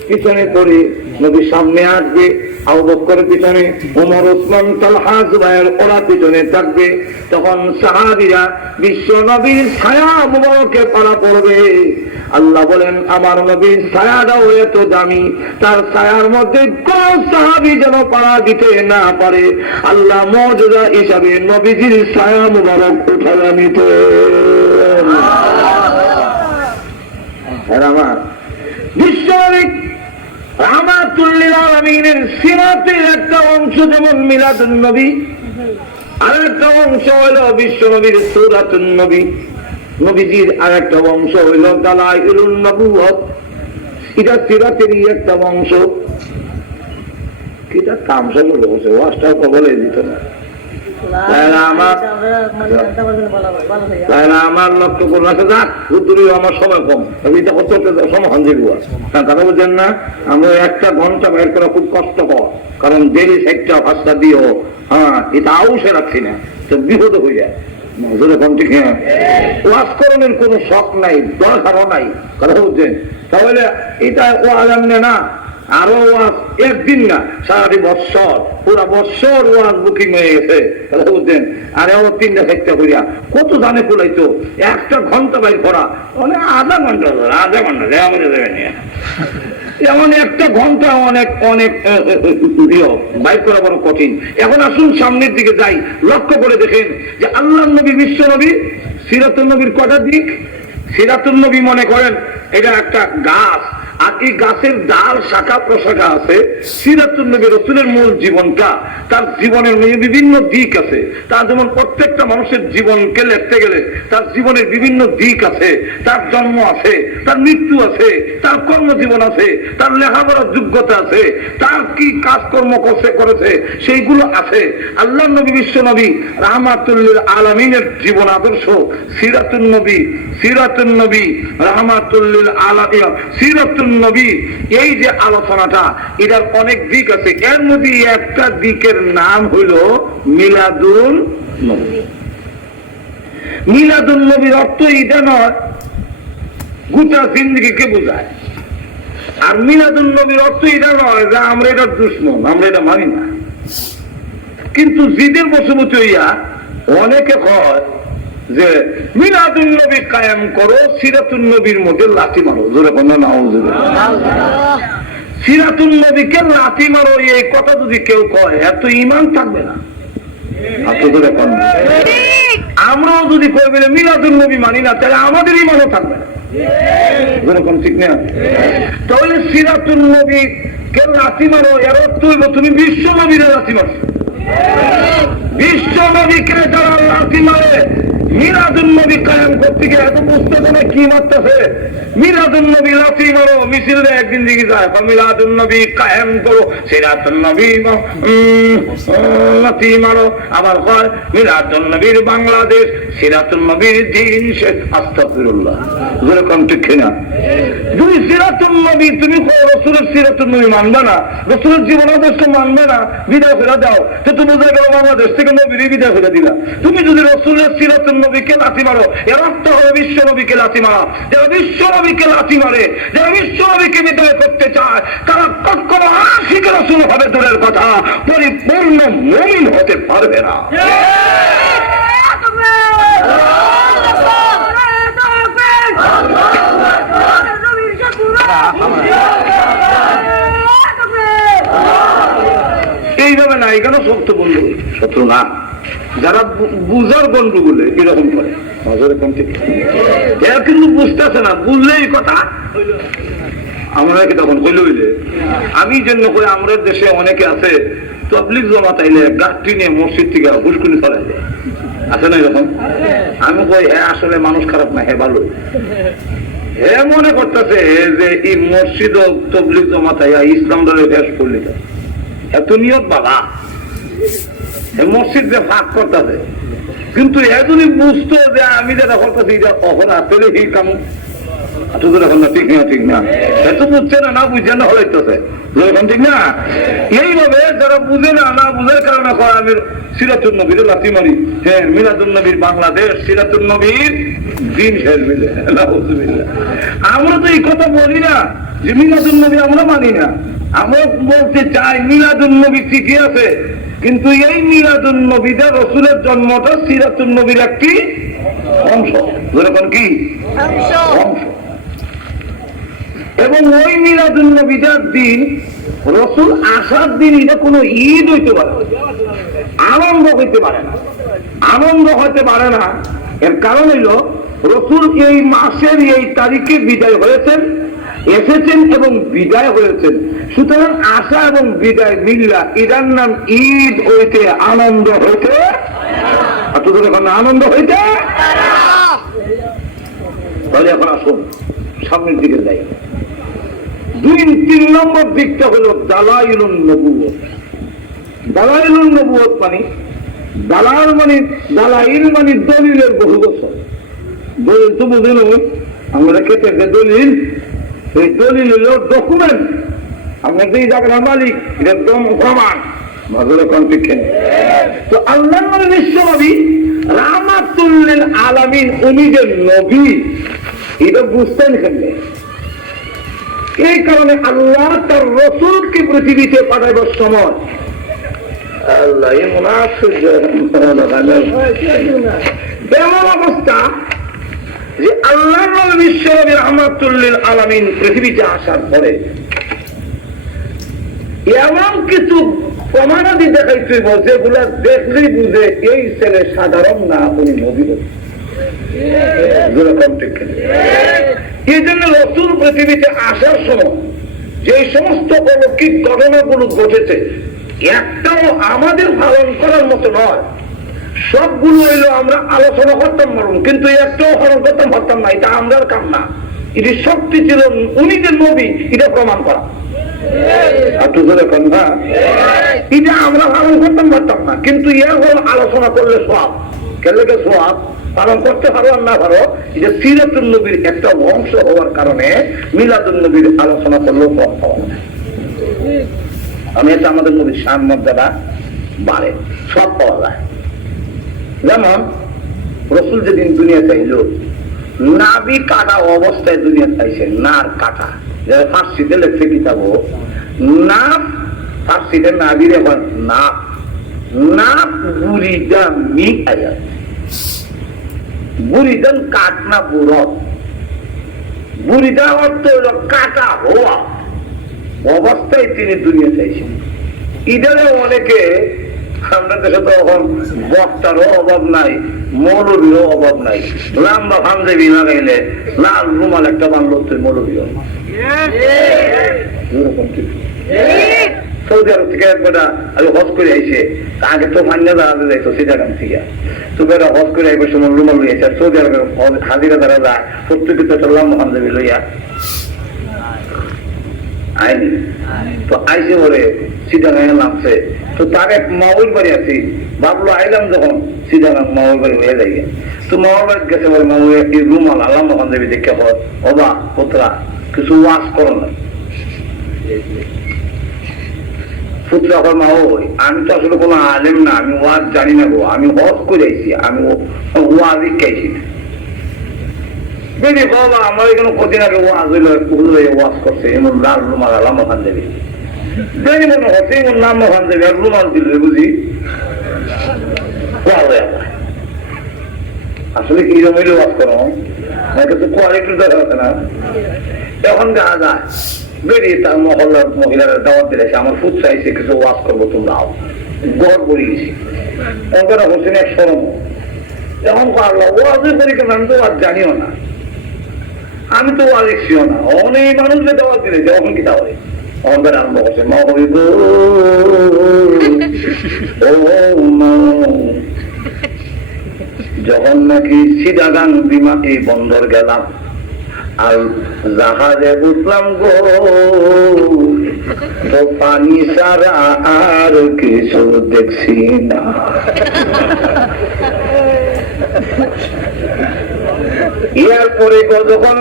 পিছনে পড়ে, নবীর সামনে আসবে, আবু বকরের পিছনে, ওমর, ওসমান, তালহা, জুবায়ের ওরা পিছনে থাকবে, তখন সাহাবীরা বিশ্ব নবীর ছায়া মুবারকে পাড়া পড়বে। আল্লাহ বলেন আমার নবীর ছায়াটাও এত দামি, তার ছায়ার মধ্যে কোন সাহাবী যেন পাড়া দিতে না পারে। আল্লাহ মুজিজা হিসাবে নবীজির ছায়া মুবারক উঠায়া নিতেন। আমার বিশ্বনবী রাহমাতুল লিল আলামিনের সিরাতের একটা অংশ যেমন মিলাদুন নবী, আর একটা অংশ হলো বিশ্বনবীর সূরাতুন নবী। নবীজির আর একটা অংশ হইল দালাইলুন নবুওয়াত, এটা সিরাতেরই একটা অংশ। কিটা কাম শুরু হয়েছে, ওয়াজটাও তো বলে দিত না। আমার লক্ষ্য করুন আছে, যাক আমার সময় কম, এটা কত সমাধান যে কথা বলছেন না। আমরা একটা ঘন্টা বের করা খুব কষ্টকর, কারণ ডেলি 6টা 5টা দিও, হ্যাঁ এটা আউসে রাখছি না তো বিপদ হয়ে যায়। ওয়াজকরণের কোন শখ নাই, দরকারও নাই, কথা বলছেন। তাহলে এটা ওয়াজ আমনে না, আরো ওয়াজ একদিন না, সারাটি বৎসর, পুরা বৎসর ওয়াজ বুকিং হয়ে গেছে, কথা বলছেন। আরে ও 3টা 4টা করিয়া কত জানে কুলাইতো, একটা ঘন্টা বাইর করা অনেক, আধা ঘন্টা দেবেন এমন একটা ঘন্টা অনেক অনেক বাইর করা বড় কঠিন। এখন আসুন সামনের দিকে যাই, লক্ষ্য করে দেখেন যে আল্লাহ নবী বিশ্ব নবী সিরাতুন নবীর কটা দিক। সিরাতুন নবী মনে করেন এটা একটা গাছ, আর এই গাছের ডাল শাখা প্রশাখা আছে। সিরাতুন নবী রাসূলের মূল জীবনটা, তার জীবনের বিভিন্ন দিক আছে। তার যেমন প্রত্যেকটা মানুষের জীবনকে লিখতে গেলে তার জীবনের বিভিন্ন দিক আছে, তার জন্ম আছে, তার মৃত্যু আছে, তার কর্মজীবন আছে, তার লেখাপড়ার যোগ্যতা আছে, তার কি কাজকর্ম করেছে সেইগুলো আছে। আল্লাহ নবী বিশ্ব নবী রাহমাতুল লিল আলামিনের জীবন আদর্শ সিরাতুন নবী, সিরাতুন নবী রাহমাতুল লিল আলামিন, সিরাতুন নবী। এই যে আলোচনাটা, এটার অনেক দিক আছে, এর মধ্যে একটা দিকের নাম হইল মিলাদুন নবী। মিলাদুন নবীর অর্থ এটা নয় গোটা জিন্দগিকে বোঝায়, আর মিলাদুন নবীর অর্থ এটা নয় যে আমরা এটা দুশ্মন, আমরা এটা মানি না। কিন্তু জিদের বশবর্তী হইয়া অনেকে কয় যে মিলাদুন নবী কায়েম করো, সিরাতুন নবীর মধ্যে লাথি মারো, জোরে বন্ধ না সিরাতুন নবীকে লাথি মারো, এই কথা যদি কেউ কয় এত ঈমান থাকবে না। আমরাও যদি কই বলে মিলাদুন নবী মানি না, তাহলে আমাদের ঈমানও থাকবে না, ঠিক না? তাহলে সিরাতুন নবী কে লাথি মারো, এর অর্থ হইব তুমি বিশ্ব নবীরে লাথি মারছো। বিশ্ব নবীকে যারা লাথি মারে, মিলাদুন নবী কায়েম করতে গিয়ে এত বুঝতে না কি মারতেছে। মিলাদুন নবী লাথি মারো, মিছিল একদিন দিকে যায়, মিলাদুন নবী কায়েম করো, সিরাতুন নবী লাথি মারো। আবার কয় মিলাদুন নবীর বাংলাদেশ, সিরাতুন নবীর দিন শেষ। আস্তাগফিরুল্লাহ, যেরকম ঠিক না? দুই সিরাতুন নবী, তুমি রাসূলের সিরাতুন নবী মানবে না, রাসূলের জীবন আদর্শ মানবে না, বিদায় ফেরা দাও, তো তুমি বোঝা গেল বাংলাদেশ থেকে নবীর বিদায় ফেরা দিলা। তুমি যদি রাসূলের সিরাতুন নবীকে লাথি মারো, এর অর্থ হবে বিশ্ব নবীকে লাথি মারা। যারা বিশ্ব নবীকে লাথি মারে, যারা বিশ্ব নবীকে বিদায় করতে চায়, তারা কখনো আশিক রাসূল হবে দূরের কথা, পরিপূর্ণ মুমিন হতে পারবে না। এইভাবে না, এখানে সত্য বলবো, শত্রু না, যারা বুঝার গন্ডগোলে এরকম করে এরা কিন্তু বুঝতেছে না, বুঝলেই কথা আমরা কি তখন হইলে হইলে আমি জন্য করে আমরা দেশে অনেকে আছে তবলিগ জমা তাইলে গাছটি নিয়ে মসজিদ থেকে পুষ্কুনি চলে যায়, আছে না এরকম? আমি কই হ্যাঁ আসলে মানুষ খারাপ না, হ্যাঁ ভালোই। হে মনে করতেছে যে এই মসজিদ ও তবলিগ জমা তাই ইসলাম দলের ফেস করলি এত নিয়ত বাবা মসজিদ যে ফাঁক করতেছে, কিন্তু এ যদি বুঝতো যে আমি যেটা করতেছি এটা অপরাধ পেলে এই কাম এখন না, ঠিক না, ঠিক না, এত বুঝছে না, না বুঝছে না হলাইতেছে এখন, ঠিক না? এইভাবে যারা বুঝে না, না বুঝার কারণে আমি সিরাতুন নবীর লাথি মারি, হ্যাঁ মিলাদুন নবীর বাংলাদেশ, সিরাতুন নবীর দিন শেষ মিলে। আমরা তো এই কথা বলি না যে মিলাদুন নবী আমরা মানি না, আমরা বলতে চাই মিলাদুন নবী ঠিকই আছে, কিন্তু এই মিলাদুন নবীতে রসুলের জন্মটা সিরাতুন নবীর একটি অংশ, যেরকম কি অংশ। এবং ওই মিলাদুন নবীটার দিন রসুল আসার দিন এটা কোনো ঈদ হইতে পারে, আনন্দ হইতে পারে না, আনন্দ হইতে পারে না। এর কারণ হইল রসুল এই মাসের এই তারিখে বিদায় হয়েছেন, এসেছেন এবং বিদায় হয়েছেন। সুতরাং আশা এবং বিদায় মিল্লা, এটার নাম ঈদ হইতে, আনন্দ হইতে, এখন আনন্দ হইতে। তাহলে এখন আসুন সামনের দিকে যাই। 2-3 নম্বর দিকটা হলো দালাইলুন নবুয়ত। দালাইলুন নবুয়ত মানে দালাল মানে দালাইল মানে দলিলের বহু বছর। দলিল তো বুঝে নেব আমরা ক্ষেত্রে যে দলিল, এই দলিল হলো ডকুমেন্ট, আমরা যে জায়গার মালিক এটা প্রমাণ। তো আল্লাহ বিশ্বনবী রাহমাতুল লিল আলামিন, উনি যে নবী এটা বুঝতেন কেমনে? এই কারণে আল্লাহ তার রসুলকে পৃথিবীতে পাঠাবার সময় আল্লাহ এমন অবস্থা যে আল্লাহ বিশ্বনবী রাহমাতুল লিল আলামিন পৃথিবীতে আসার পরে এমন কিছু প্রমাণাদি দেখাইতে, যেগুলা দেখলেই বুঝে এই ছেলে সাধারণ না, উনি নবী। এই জন্য রসুল পৃথিবীতে আসার সময় যে সমস্ত অলৌকিক ঘটনাগুলো ঘটেছে একটাও আমাদের পালন করার মতো নয়, সবগুলো হইলো আমরা আলোচনা করতাম পারব, কিন্তু একটাও পালন করতাম পারতাম না, এটা আমরার কাম না। এটি শক্তি ছিল উনি যে নবী এটা প্রমাণ করা, এটা আমরা পালন করতাম পারতাম না, কিন্তু এর হল আলোচনা করলে সব কেলে সব পালন করতে পারো আর না পারো, এটা সিরাতুন নবীর একটা অংশ হওয়ার কারণে মিলাদুন নবীর আলোচনা করলেও কম পাওয়া যায়। আমি এটা আমাদের নবীর শান মর্যাদা বাড়ে, সব পাওয়া যায়। যেমন রসুল যেদিন দুনিয়া চাইল, নাবি কাটা অবস্থায় দুনিয়া চাইছে, নার কাটা, যারা ফার্সিতে লেখছে কিতাব নাপ, ফার্সিতে নাবির এখন নাপ, নাপ বুড়িটা মি আয়া, বুড়িদান কাটনা বুড়ত, বুড়িটা অর্থ হইল কাটা হওয়া অবস্থায় তিনি দুনিয়া চাইছেন। ইদারে অনেকে, আমরা দেশে তো এখন বক্তারও অভাব নাই, মৌলবীরও অভাব নাই, লম্বা পাঞ্জাবি লাগাইলে লাল রুমাল একটা বাংলো মৌলবী। সৌদি আরব থেকে একবারটা হজ করে আইসে, আগে তো ফান্না দাঁড়াতে যাইতো সিটাগান থেকে, তো বেড়া হজ করে আইবার সময় রুমাল লইয়াছে, আর সৌদি আরবের হাজিরা দ্বারা যায় প্রত্যেকে তো লম্বা পাঞ্জাবি লইয়া আইনি। তো আইসে বলে সিটাগানে নামছে, তো তার এক মাউল বাড়ি আছি, ভাবলো আইলাম যখন সিটাগান মাউল বাড়ি হয়ে যাই, তো মাউল বাড়ি গেছে বলে মাউল এই রুমাল আলাম পাঞ্জাবি দেখে হয় অবা পোতরা কিছু ওয়াশ করো না। পুত্র আমার মা, ওই আমি তো আসলে কোনো আলেম না, আমি ওয়াজ জানি না গো, আমি হজ করে আইছি, আমি ওয়াজ খাইছি বেরি বাবা, আমার এখানে কদিন আগে ওয়াজ হইলো, ওয়াজ করছে এমন লাল রুমাল আলাম ওখান দেবে, বেরি মনে হচ্ছে এমন নাম ওখান দেবে, আর রুমাল দিলে বুঝি আসলে কি জমিলে ওয়াজ করো, আমার কাছে কোয়ালিটি দেখা হচ্ছে না। এখন দেখা যায় বেরিয়ে তার মহল্লার মহিলারা দাওয়াত দিয়েছে, আমার ফুট চাইছে কিছু ওয়াজ করবো, তোমরা আও। গড় পড়ে গেছি ওখানে হোসেন এক সরম এখন আল্লাহ ও আজকে করি কেন আমি তো আর জানিও না আমি তো আর দেখছিও না অনেক মানুষকে দেওয়া দিলে যখন কি তাহলে আমাদের আরম্ভ করছে মা বলি গো ও মা। যখন নাকি সিদাগান বিমাকে বন্দর গেলাম আর জাহাজে উঠলাম গো তো পানি ছাড়া আর কিছু দেখছি না। এরপরে যখন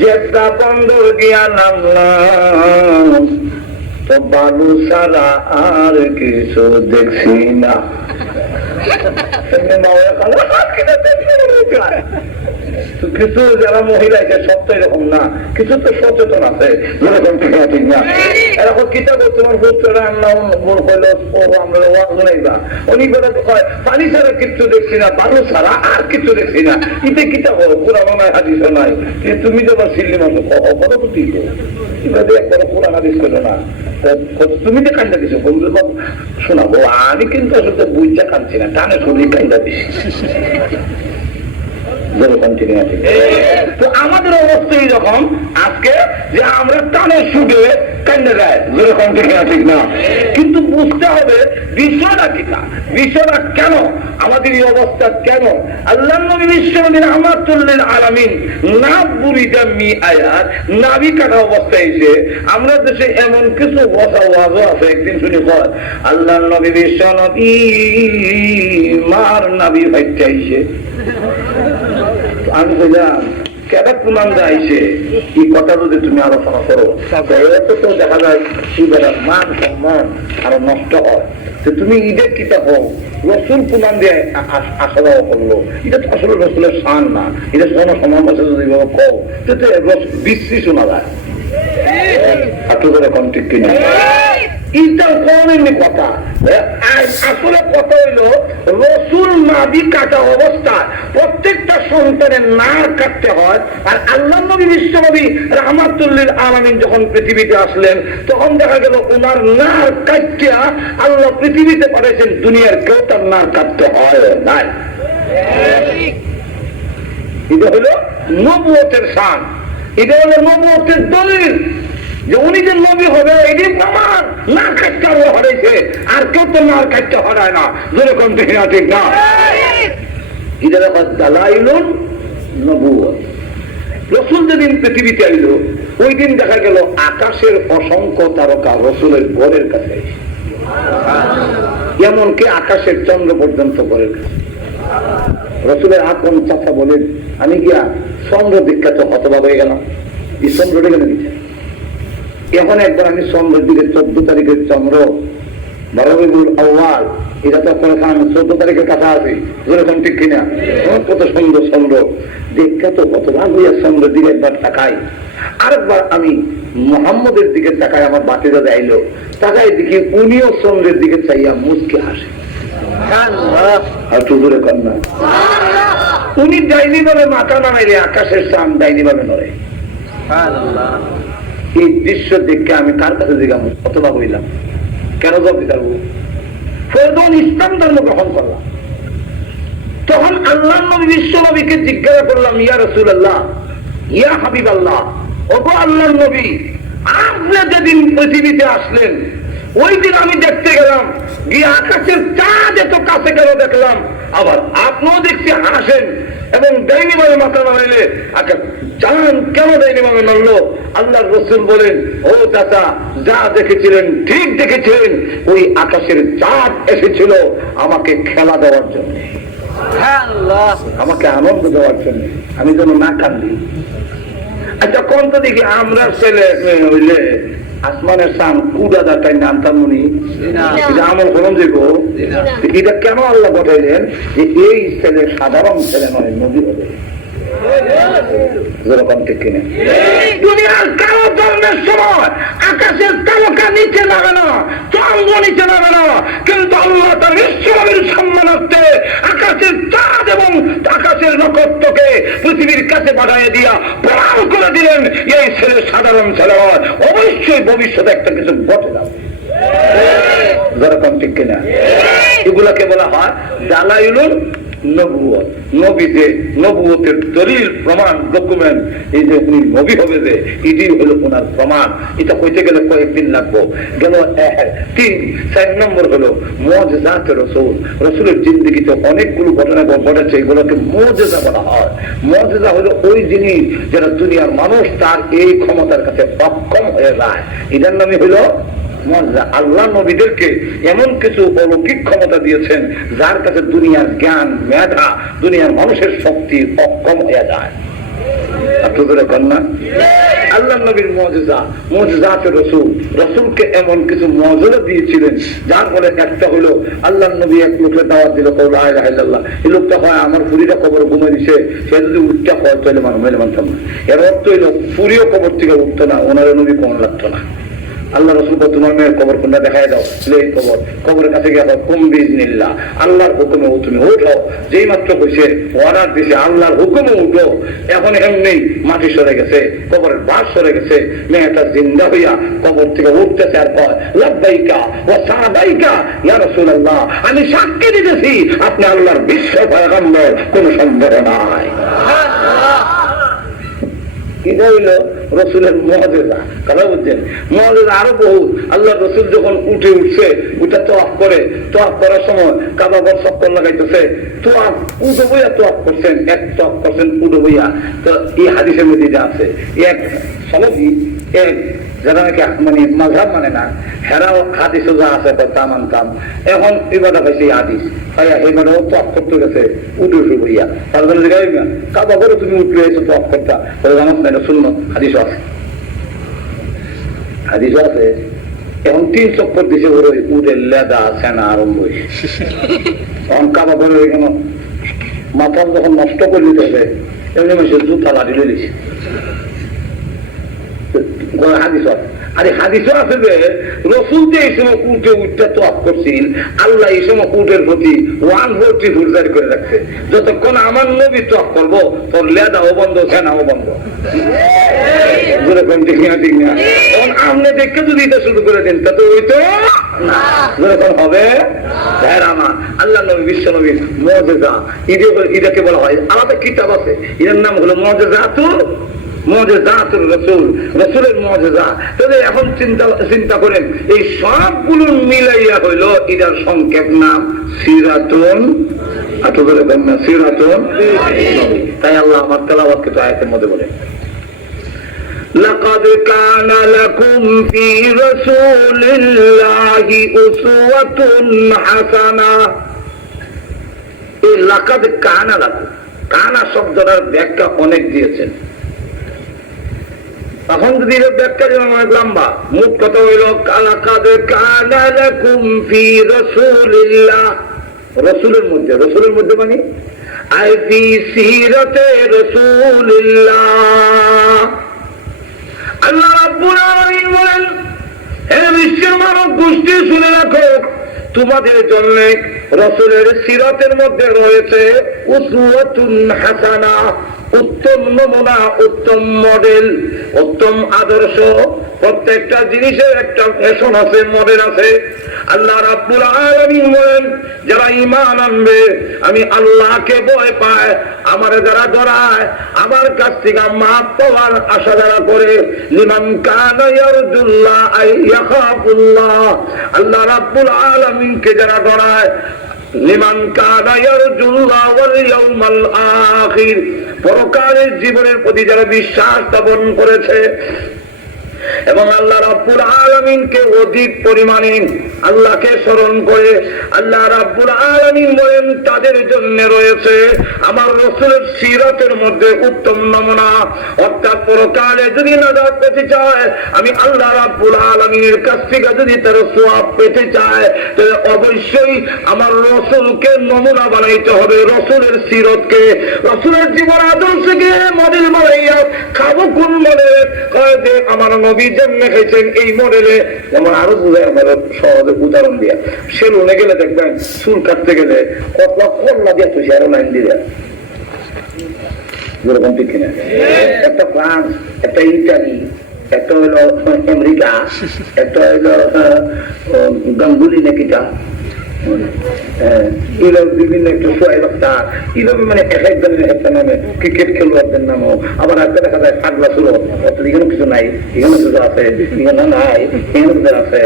জেদ্দা বন্দর গিয়া নামলাম তো বালু ছাড়া আর কিছু দেখছি না। কিছু যারা মহিলা আছে সব তো এরকম না, কিছু তো সচেতন আছে যেরকম ঠিক না ঠিক না এরকম কিতাব তোমার উনি বলে পানি ছাড়া কিচ্ছু দেখছি না বালু ছাড়া আর কিছু দেখছি না ইতে কিতাব পুরা মনে হাদিস নাই তুমি তো সিল্লি মানুষ কত ঠিক একবার পুরা হাদিস করো না তুমি তো কান্দা দিছো বন্ধু শোনাবো আমি কিন্তু আসলে বুঝতে কাঁদছি না টানে শুনি কান্দা দিছি। তো আমাদের অবস্থা এইরকম আজকে যে আমরা টানে শুধু কান্দে যায় যেরকম ঠিক না ঠিক না কিন্তু বুঝতে হবে বিষয়টা কিনা বিষয়টা কেন আমাদের এই অবস্থা কেন আল্লাহ নবী বিশ্বনবীর রাহমাতুল্লিল আলামিন না বুড়ি জামি আয়াত নাভি কাটা অবস্থায় এসে আমরা দেশে এমন কিছু কথা ওয়াজও আছে একদিন শুনি পর আল্লাহ নবী বিশ্বনবী মার নাভি ভাইতে আইছে। আমি বললাম কেটা প্রমাণ আইসে এই কথা যদি তুমি আলোচনা করো তো দেখা যায় মান সম্মান আরো নষ্ট হয় তো তুমি ঈদের কিতাব হোক রসুল প্রমাণ দিয়ে আসা যাওয়া করলো এটা তো আসলে রসুলের শান না এটা কোনো সমান ভাষা যদি কো তো বিশ্রী শোনা যায় এখন ঠিক কিনা এইটা কোন এমনি কথা আসলে কথা হইলো রসুল নাভি কাটা অবস্থায় প্রত্যেকটা সন্তানের নার কাটতে হয় আর আল্লাহ নবী বিশ্বনবী রাহমাতুল্লিল আলামিন যখন পৃথিবীতে আসলেন তখন দেখা গেল ওনার নার কাটিয়া আল্লাহ পৃথিবীতে পাঠাইছেন দুনিয়ার কেউ তার নার কাটতে হয় নাই। এটা হলো নবুয়তের শান এটা হলো নবুয়তের দলিল যে উনি যে নবী হবে এটি প্রমাণ না কাটতে হরাইছে আর কেউ তো না কাটতে হরায় না যেরকম ঠিক না ঠিক না এটা দালাইলুন নবুয়ত। রসুল যেদিন পৃথিবীতে আইল ওই দিন দেখা গেল আকাশের অসংখ্য তারকা রসুলের ঘরের কাছে এমনকি আকাশের চন্দ্র পর্যন্ত ঘরের কাছে। রসুলের আপন চাচা বলেন আমি গিয়া চন্দ্র বিখ্যাত হতবাক হয়ে গেলাম এই চন্দ্রটা কেন দিচ্ছে। এখন একবার আমি চন্দ্রের দিকে 14 তারিখের চন্দ্র রবিউল আউয়াল এটা তো আমি 14 তারিখের কথা আছে যেরকম ঠিক কিনা কত সুন্দর চন্দ্র দেখতে তো কত ভাগ হইয়া চন্দ্রের দিকে একবার তাকাই আরেকবার আমি মোহাম্মদের দিকে তাকাই আমার বাতিদা যাইলো তাকাই দেখি উনিও চন্দ্রের দিকে চাইয়া মুচকে হাসে আর চুজুরে কন্যা উনি ডাইনি ভাবে মাথা নামাইলে আকাশের চান ডাইনি ভাবে নড়ে। এই দৃশ্য দেখে আমি কার কাছে জিজ্ঞাসা কতবা হইলাম কেন জব দিতে পারবো যখন ইসলাম ধর্ম গ্রহণ করলাম তখন আল্লাহ নবী বিশ্ব নবীকে জিজ্ঞাসা করলাম ইয়া রাসূলুল্লাহ ইয়া হাবিবাল্লাহ ওগো আল্লাহর নবী আপনি যেদিন পৃথিবীতে আসলেন ওই দিন আমি দেখতে গেলাম গিয়ে আকাশের চাঁদ এত কাছে গেল দেখলাম আবার আপনিও দেখছি হাসেন এবং ডাইনি ভাবে মাথা নামাইলে চাঁদ কেন ডাইনি ভাবে নামলো আল্লাহর রাসূল বলেন ও চাচা যা দেখেছিলেন ঠিক দেখেছিলেন ওই আকাশের চাঁদ এসেছিল আমাকে খেলা দেওয়ার জন্য আমাকে আনন্দ দেওয়ার জন্য আমি যেন না কান্দি। আচ্ছা কোন তো দেখি আমরা ছেলে হইলে আসমানের সান কুদাদা তাই নামতাম উনি এটা আমল করুন যাব এটা কেন আল্লাহ বটাইলেন যে এই ছেলে সাধারণ ছেলে নয় নবী হবে যেরকম ঠিক কিনা দুনিয়ার কালো জন্মের সময় আকাশের তারকা নিচে লাগানো চন্দ্র নিচে লাগানো কিন্তু আল্লাহ তার বিশ্বনবীর সম্মানার্থে আকাশের চাঁদ এবং আকাশের নক্ষত্রকে পৃথিবীর কাছে বাড়াইয়া দিয়া প্রমাণ করে দিলেন এই ছেলে সাধারণ ছেলে হয়, অবশ্যই ভবিষ্যতে একটা কিছু ঘটে যাবে। যেরকম ঠিক কিনা? এগুলাকে বলা হয় দালাইলুল নবুয়ত। নবীতে নবুয়তের দলিল প্রমাণ ডকুমেন্ট, এই যে উনি নবী হবে যে এটি হলো ওনার প্রমাণ। এটা কইতে গেলে কয়েকদিন লাগবো। গেল 4 নম্বর হলো মুআজিজাত রাসূল। রাসূলের জিন্দেগিতে অনেকগুলো ঘটনা ঘটেছে, এগুলোকে মুআজিজা বলা হয়। মুআজিজা হলো ওই জিনিস যেটা দুনিয়ার মানুষ তার এই ক্ষমতার কাছে অক্ষম হয়ে যায়, এটার নামই হলো মুআজিজা। আল্লাহ নবীদেরকে এমন কিছু অলৌকিক ক্ষমতা দিয়েছেন যার কাছে দুনিয়ার জ্ঞান, মেধা, দুনিয়ার মানুষের শক্তি অক্ষম হয়ে যায়। আপনাদের কন্যা আল্লাহ নবীর মুআজিজা, মুআজিজাত রাসূল। রাসূলকে এমন কিছু মুআজিজা দিয়েছিলেন যার ফলে একটা হলো আল্লাহ নবী এক লোককে দাওয়াত দিল, কও লা ইলাহা ইল্লাল্লাহ। এই লোকটা হয় আমার পুরীটা কবর ঘুমে দিছে, সে যদি উঠটা হয় তাহলে মানতাম না। এর অর্থ হইল পুরীও কবর থেকে উঠতো না, ওনার নবী কোন লাগতো না। আল্লাহ রাসূল তোমার মেয়ের কবর কোনটা দেখাই দাও, এই কবর। কবরের কাছে গিয়ে কুম বিইজনিল্লাহ, আল্লাহর হুকুমে তুমি উঠো। যেই মাত্র কইছে অর্ডার দিছে আল্লাহর হুকুমে উঠো, এখন এমনি মাটি সরে গেছে, কবরের বাস সরে গেছে, মেয়েটা জিন্দা হইয়া কবর থেকে উঠতেছে আর কয় লাব্বাইকা ওয়া সাদাইকা ইয়া রাসূলুল্লাহ, আমি সাক্ষী দিতেছি আপনি আল্লাহর বিশ্ব পয়গম্বর, কোনো সন্দেহ নাই। এটা হইল রসুলের মুআজিজা। কথা বুঝছেন? মুআজিজা আরো বহু। আল্লাহ রসুল যখন উঠছে, উঠে তোয়াফ করে, তোয়াফ করার সময় কাবা ঘর চক্কর লাগাইতেছে, তোয়াফ উঠে বইয়া তোয়াফ করছেন, এক তোয়াফ করছেন উঠে বইয়া। তো এই হাদিসের মধ্যে যা আছে, এক সমাজি এক যারা নাকি মানে মাযহাব মানে না, হেরাও হাদিসও যা আছে তা মানতাম। এখন ইবাদা পাইছে হাদিস ভাইয়া, এবারেও তোয়াফ করতে গেছে উঠে উঠে বইয়া। তার জন্য কাবা ঘরে তুমি উঠলে এসে তোয়াফ করতা, জানাস না? এটা সুন্নাত, হাদিসও আছে, হাদিসও আছে। এখন 3 চক্কর দিছে ওর উঠে লেদা সেনা আরম্ভ হয়েছে। তখন কাবা ঘরে কেন মাথা যখন নষ্ট করে দিতে হবে, এমনি মানুষের জুতা লাঠি দিয়েছে। হাদিস আছে, আরে হাদিসও আছে যে রসুল যে এই সময় উঠে উঠতে তোয়াফ করছিল, আল্লাহ এই সময় উটের প্রতি 140 ফুট জারি করে রাখছে। যতক্ষণ আমার নবী তোয়াফ করবো তোর লেদাও বন্ধ, সেনাও বন্ধ। ঠিক না? এখন আপনি দেখে যদি এটা শুরু করে দেন তা তো ওই তো যেরকম হবে। আমার আল্লাহ নবী, বিশ্ব নবী মুআজিজা, এটাকে বলা হয়, আলাদা কিতাব আছে, এর নাম হলো মুআজিজাতুর রাসূল, রাসূলের মুআজিজা। তাহলে এখন চিন্তা করেন, এই সবগুলো মিলাইয়া হইল এটার সংক্ষেপ নাম সিরাতুন। সিরাতুন। তাই আল্লাহ আমার তেলাওয়াতকে তো আয়াতের মধ্যে বলে, লাকাদ কানা লাকুম ফি রাসূলিল্লাহি উসওয়াতুন হাসানাহ। এই লাকাদ কানা লাকুম, কানা শব্দটার ব্যাখ্যা অনেক দিয়েছেন। এখন যদি ব্যাখ্যা অনেক লম্বা, মোট কথা হইল লাকাদ কানা লাকুম ফি রাসূলিল্লাহ, রাসূলের মধ্যে মানে আই ফি সিরাতে রাসূলিল্লাহ। আল্লাহ রাব্বুল আলামিন বলেন, হে বিশ্বের মানব গোষ্ঠী শুনে রাখো, তোমাদের জন্য রাসূলের সিরাতের মধ্যে রয়েছে উসওয়াতুন হাসানাহ, উত্তম নমুনা, উত্তম মডেল, উত্তম আদর্শ। প্রত্যেকটা জিনিসের একটা ফ্যাশন আছে, মডেল আছে। আল্লাহ রাব্বুল আলামিন বলেন, যারা ঈমান আনবে, আমি আল্লাহকে ভয় পায়, আমারে যারা ডরায়, আমার কাছ থেকে মাফ পাওয়ার আশা যারা করে, লিমান কানা ইয়ারজুল্লাহ আই ইয়াখাফুল্লাহ, আল্লাহ রাব্বুল আলামিনকে যারা ডরায়, লিমান কানা ইয়ারজুল্লাহ ওয়াল ইয়াউমাল আখির, পরকালের জীবনের প্রতি যারা বিশ্বাস স্থাপন করেছে এবং আল্লাহ রাব্বুল আলামিনকে অধিক পরিমাণে আল্লাহকে স্মরণ করে, আল্লাহ রাব্বুল আলামিন বলেন তাদের জন্য রয়েছে আমার রাসূলের সিরাতের মধ্যে উত্তম নমুনা। অর্থাৎ পরকালে যদি নাজাত পেতে চায়, আমি আল্লাহ রাব্বুল আলামিনের কাছ থেকে যদি তার সওয়াব পেতে চায়, তাহলে অবশ্যই আমার রাসূলকে নমুনা বানাইতে হবে, রাসূলের সিরাতকে, রাসূলের জীবন আদর্শকে মডেল বানাইয়া খাবো। কোন মডেল? কয় যে আমার নবী জন্মে খেয়েছেন এই মডেলে। যেমন আরো বুঝায় আমাদের সহজে উদাহরণ দিয়ে, সেলুনে গেলে দেখবেন চুল কাটতে গেলে কতলা দিয়ে তুই আরো লাইন দিয়ে যেরকম ঠিক কিনা? একটা ফ্রান্স, একটা ইটালি, একটা হইলো আমেরিকা, একটা হইলো গাঙ্গুলি নাকিটা, বিভিন্ন একটু সোহেল আখতার, এইভাবে মানে এক একজনের একটা নামে ক্রিকেট খেলোয়াড়দের নামও, আবার একটা দেখা যায় পাগলা সুরত, অর্থাৎ এখানে কিছু নাই, এখানে কিছু আছে, এখানে নাই, এখানে কিছু আছে,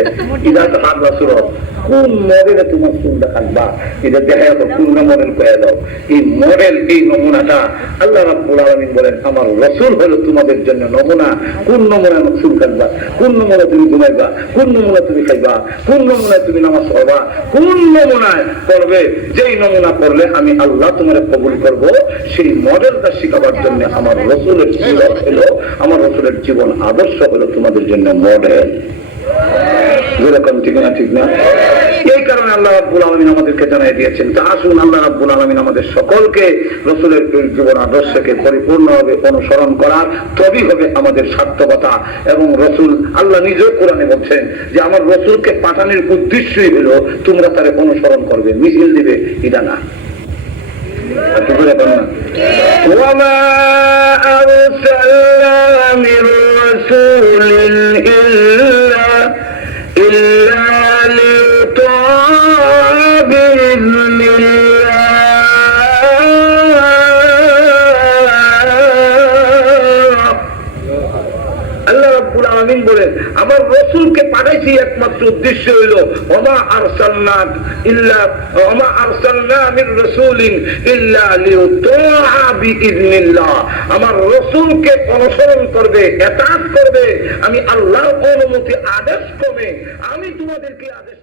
এটা একটা পাগলা সুরত। কোন মডেলে তোমার চুলটা কাটবা এটা দেখা যাবে, কোন মডেল করে দাও। এই মডেল, এই নমুনাটা আল্লাহ রাব্বুল আলামিন বলেন আমার রসুল হলো তোমাদের জন্য নমুনা। কোন নমুনা চুল কাটবা, কোন নমুনা তুমি ঘুমাইবা, কোন নমুনা তুমি খাইবা, কোন নমুনায় তুমি নামাজ পড়বা, কোন নমুনায় করবে, যেই নমুনা করলে আমি আল্লাহ তোমার কবুল করব, সেই মডেলটা শিখাবার জন্য আমার রসুলের জীবন হলো, আমার রসুলের জীবন আদর্শ হলো তোমাদের জন্য মডেল। যেরকম ঠিক না? ঠিক না? এই কারণে আল্লাহ রাব্বুল আলামিন আমাদেরকে জানাই দিয়েছেন। তা আসুন আল্লাহ রাব্বুল আলামিন আমাদের সকলকে রসুলের জীবন আদর্শকে পরিপূর্ণভাবে অনুসরণ করার, তবেই হবে আমাদের সার্থকতা। এবং রসুল আল্লাহ নিজেও কোরআনে বলছেন যে আমার রসুলকে পাঠানোর উদ্দেশ্যই হলো তোমরা তারে অনুসরণ করবে, মিছিল দিবে, এটা না। وما أرسلنا من رسول إلا ليطاع بإذن আল্লাহ রাব্বুল আলামিন বলেন আমার রাসূলকে পাঠাইছি একমাত্র উদ্দেশ্য হলো ওমা আরসালনা মির রাসূলিন ইল্লা লিয়ুতাআ বিইذনিল্লাহ। আমার রাসূলকে অনুসরণ করবে, ইতাআত করবে, আমি আল্লাহর অনুমতি আদেশ ক্রমে আমি তোমাদেরকে আদেশ